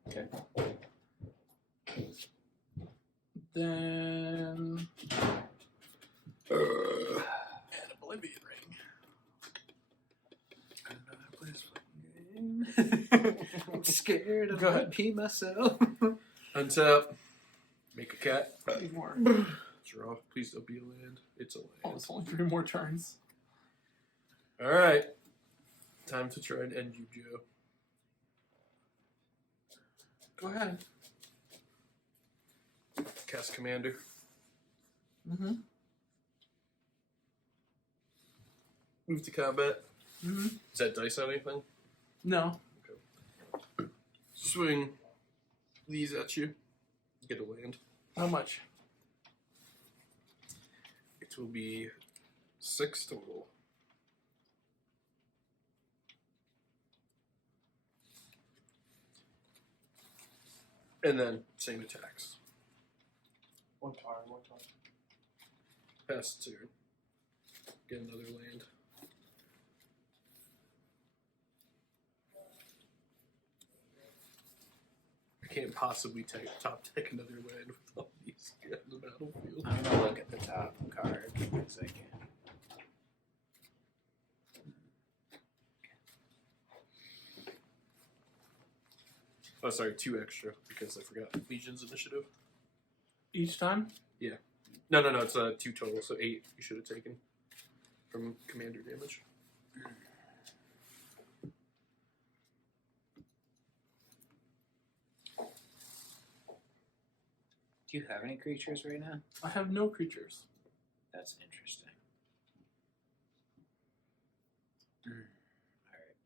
Okay. Then And Oblivion Ring. I'm scared of Go ahead. pee myself. Untap. Make a cat. 3 more. Draw. Please don't be a land. It's a Oh, land. it's only 3 more turns. All right. Time to try and end you, Joe. Go ahead. Cast Commander. Mm-hmm. Move to combat. Mm-hmm. Is that dice on anything? No. Swing these at you. Get a land. How much? It will be 6 total. And then same attacks. One time. Pass turn. Get another land. I can't possibly top deck another land with all these on the battlefield. I'm gonna look at the top card because I can. Oh, sorry, 2 extra because I forgot Legion's initiative. Each time? No, it's 2 total, so 8 you should have taken from commander damage. Do you have any creatures right now? I have no creatures. That's interesting. Alright.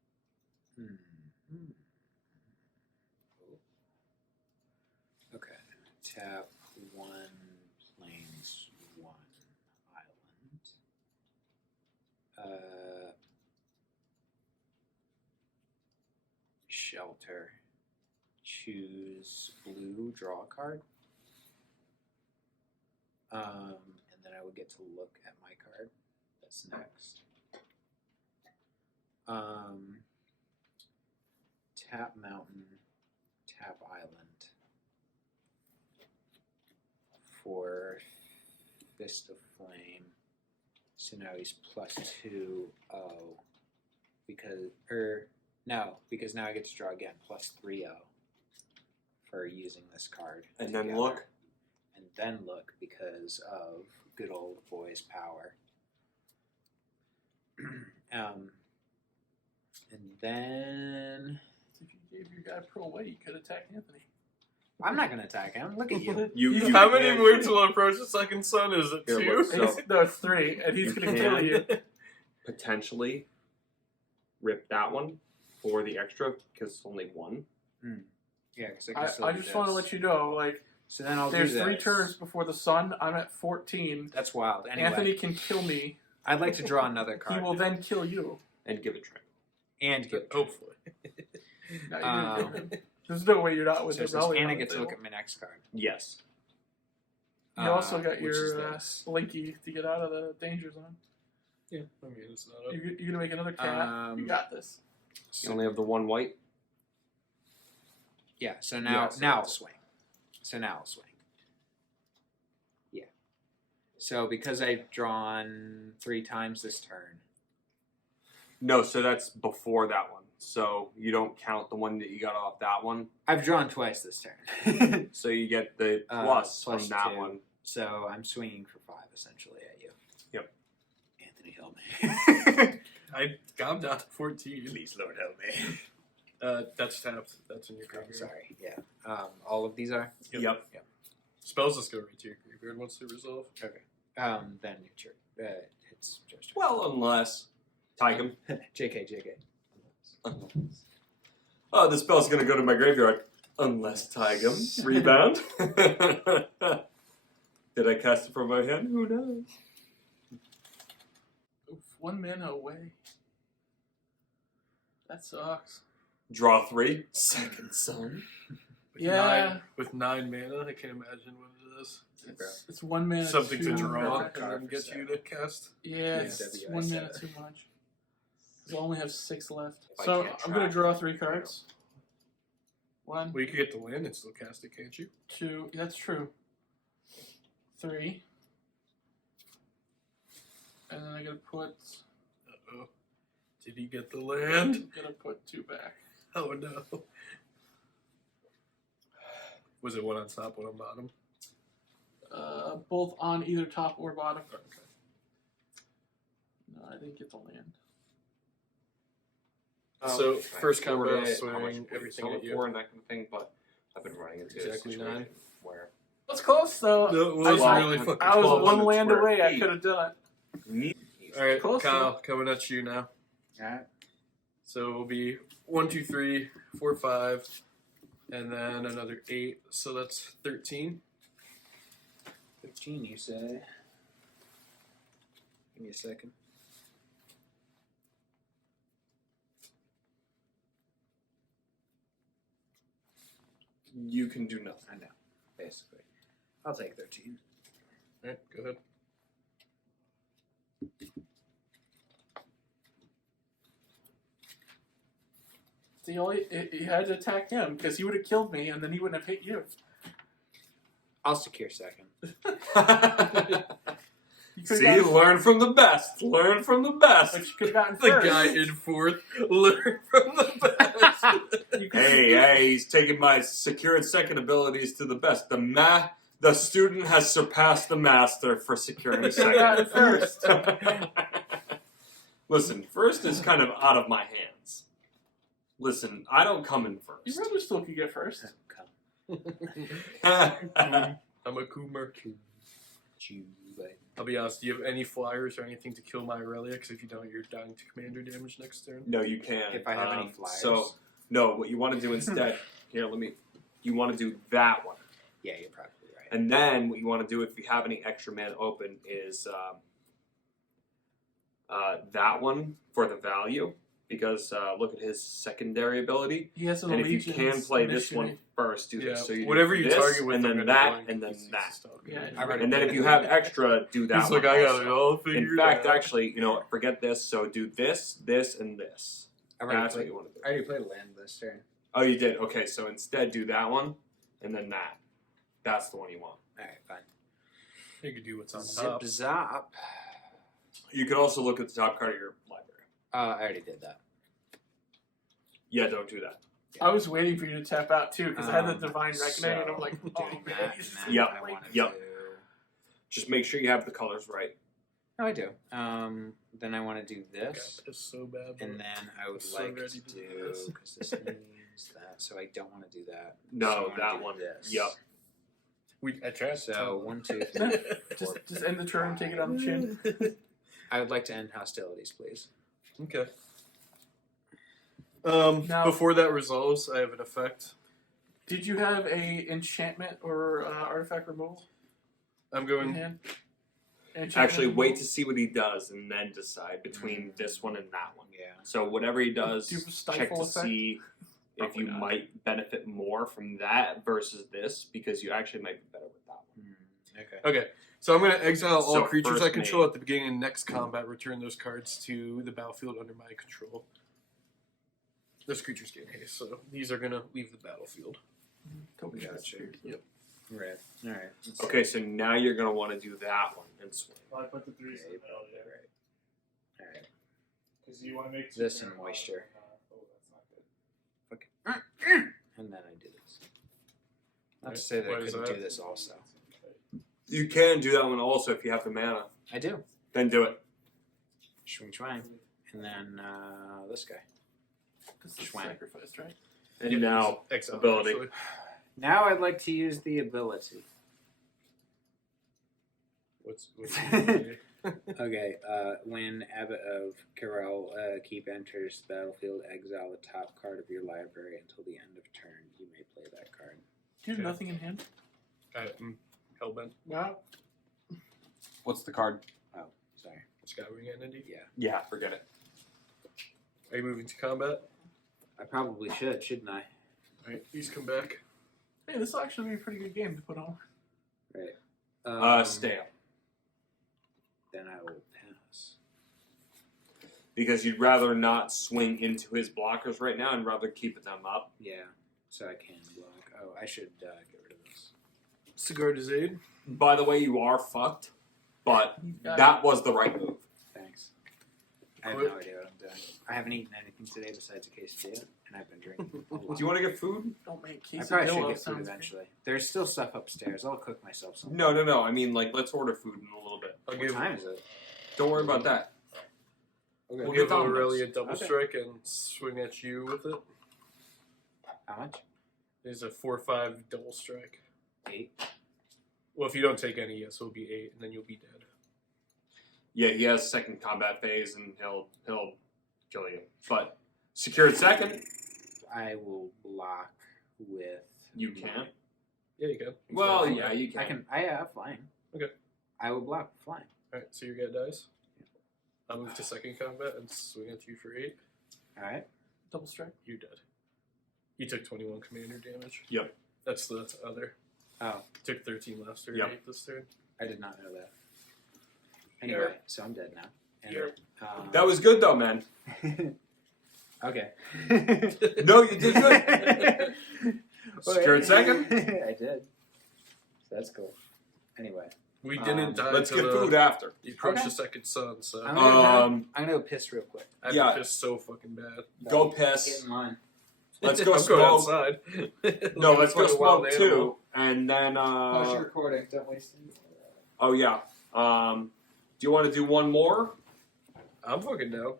Okay. Tap 1 plains, 1 island. Shelter. Choose blue, draw a card. And then I would get to look at my card. That's next. Tap mountain, tap island for Fist of Flame. So now he's +2. Because now I get to draw again, +3 for using this card. And then together. look. And then look because of good old boy's power. And then If you gave your guy Pearl White, you could attack Anthony. I'm not gonna attack him. Look at you. You How many can- words will approach the second sun? Is it Here, 2? look, so- No, it's 3, and he's You going to kill can. you. potentially rip that one for the extra because it's only 1. Yeah, because I just want to let you know, like, So then I'll there's do 3 this. turns before the sun. I'm at 14. That's wild. Anyway, Anthony can kill me. I'd like to draw another He card. will then kill you. And give it try. and get. Hopefully. No, you didn't kill him. There's no way you're not with So it the says, belly. and I on get the to look table. at my next card. Yes. You also got which is your this. Slinky to get out of the danger zone. Yeah, I mean, it's not up. You're going to make another cat. You got this. You only have the 1 white. Yeah. So now, Yeah, so now I'll that's- swing. So now I'll swing. So because I've drawn 3 times this turn. No, so that's before that one. So you don't count the one that you got off that one. I've drawn twice this turn. So you get the plus from plus that 2. one. So I'm swinging for 5 essentially at you. Yep. Anthony, help me. I got him down to 14. Please, Lord, help me. That's tapped. That's in your Oh, graveyard. sorry. Yeah. All of these are. Yep. Spells just go right to your graveyard once they resolve. Then it's your. It's just. Well, unless Tychum. JK. Oh, the spell's gonna go to my graveyard. Unless Tychum. Rebound. Did I cast it from my hand? Who knows? Oof, 1 mana away. That sucks. Draw 3. Second son. With 9 mana, I can't imagine what it is. It's 1 mana. Something to too draw much. and then get you to cast. Yeah, it's WI 1 mana said. too much. 'Cause I only have 6 left. If I So can't I'm gonna track draw it, 3 cards. 1, Well, you could get the land and still cast it, can't you? 2. That's true. 3. And then I gotta put. Uh-oh. Did he get the land? I'm gonna put 2 back. Oh, no. Was it one on top, one on bottom? Both on either top or bottom. Okay. No, I didn't get the land. So, first I combat, I'll forget how much swing we everything sold at it you. for and that kind of thing, but I've been running into Exactly a situation 9. where That's close though. No, it was Well, really fucking I was close. 1 land square away. I feet. could have done me Alright, Close, Kyle, coming at you now. Alright. So it'll be 1, 2, 3, 4, 5, and then another 8. So that's 13. 15, you say? Give me a second. you can do nothing. I know, basically. I'll take 13. Alright, go ahead. See, he had to attack him because he would have killed me, and then he wouldn't have hit you. I'll secure second. You could've See, gotten- learn from the best. Learn from the best. But you could have gotten The first. guy in 4th, learn from the best. You could've- Hey, he's taking my secured second abilities to the best. The student has surpassed the master for securing You could've gotten second. Listen, first is kind of out of my hands. Listen, I don't come in Your first. brother still could get first. I'm a Coomer. Chew, but I'll be honest, do you have any flyers or anything to kill my Aurelia? Because if you don't, you're dying to commander damage next turn. No, you can't. if I have any flyers. So, no, what you want to do instead, you want to do that one. Yeah, you're probably right. And then what you want to do if you have any extra mana open is that one for the value. Because look at his secondary ability. He has an And if you allegiance can play this one initiative. first, do Yeah, this. So you whatever do you this, target with, and I'm then gonna that, blank and then because he's that. just talking. Yeah, I already And then did if you that. have extra, do that He's one like, I got also. it all figured In fact, out. actually, forget this. So do this, this, and this. I already That's what played, you want to do. I already played land this turn. Oh, you did? Okay, so instead do that one, and then that. That's the one you want. Alright, fine. You could do what's on Zip top. zop. You can also look at the top card of your library. I already did that. Yeah, don't do that. I was waiting for you to tap out too because I had the Um, divine reckoning, and I'm so, like, doing oh man, that, he's and then Yep, I wanted yep. to... Just make sure you have the colors right. No, I do. Then I want to do this, It's so bad. and then I would So like ready to to do do this. because this means that. So I don't want to do that. No, So I wanna that do one. This. Yep. I tried. So 1, 2, 3. just end the turn, take it on the chin. I would like to end hostilities, please. Okay. Now- Before that resolves, I have an effect. Did you have a enchantment or artifact removal I'm in going. hand? Enchantment Actually, wait removal? to see what he does, and then decide between this one and that one. Yeah. So whatever he does, Do you have a check stifle to effect? see if Probably you not. might benefit more from that versus this, because you actually might be better with that one. Okay. Okay. So I'm going to exile all So creatures first I control name. at the beginning of next combat. Return those cards to the battlefield under my control. Those creatures gain haste, so these are going to leave the battlefield. Toby Gotcha. Shakespeare. Yep. Right. All right. Okay, so now you're gonna want to do that one and swing. Well, I put the 3s in Okay, the middle, yeah. right. All right. Because you want to make This and moisture. Oh, that's not good. And then I do this. Not to say that I Why is couldn't that? do this also. You can do that one also if you have the mana. I do. Then do it. Swing, swing. And then this guy. This is Schwang. sacrificed, right? And now Exile, ability. actually. Now I'd like to use the ability. What's Okay, when Abbot of Carell Keep enters the battlefield, exile the top card of your library until the end of turn. You may play that card. Do you have Okay. nothing in hand? Hellbent. Wow. What's the card? Oh, sorry. Skywing Entity. Yeah. Yeah, forget it. Are you moving to combat? I probably should, shouldn't I? Alright, please come back. Hey, this will actually be a pretty good game to put on. Right. Stale. Then I will pass. Because you'd rather not swing into his blockers right now and rather keep them up. Yeah, so I can block. Oh, I should get rid of this. Cigar de Zade. By the way, you are fucked, but Got that was the right move. Thanks. I have no idea what I'm doing. I haven't eaten anything today besides a quesadilla, and I've been drinking a lot. Do you want to get food? Don't make I probably should quesadilla get food sounds eventually. There's still stuff upstairs. I'll cook myself something. No. I mean, like, let's order food in a little bit. I'll What give, time is it? Don't worry about that. I'll We'll give get Domino's. Aurelia a double Okay. strike and swing at you with it. How much? There's a 4/5 double strike. 8. Well, if you don't take any, yes, it'll be 8, and then you'll be dead. Yeah, he has second combat phase, and he'll kill you. But secured second, I will block with. you can. Yeah, you can. Well, yeah, you can. I can. I have flying. Okay. I will block with flying. Alright, so your guy dies. I'll move to second combat and swing at you for 8. All right. Double strike. You're dead. You took 21 commander damage. Yep. That's the other. Oh, Took 13 last turn, Yep. 8 this turn. I did not know that. Anyway, so I'm dead now. And, That was good, though, man. okay. No, you did good. Secured second. I did. So that's cool. Anyway, We didn't die Let's to get the, food after. You approached Okay. the second sun, so I'm gonna, Um, I'm gonna go piss real quick. I yeah. feel so fucking bad. Go Get piss. in line. Let's go I'm smoke. going outside. No, let's go Like a wild smoke animal. too, and then recording. Don't waste it. oh yeah. Do you want to do one more? I'm fucking down.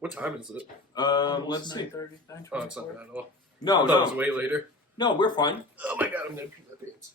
What time is it? Let's see. 9:30, Oh, it's not bad at all. No, I thought it was no, way later. no. We're fine. Oh my god, I'm gonna pee my pants.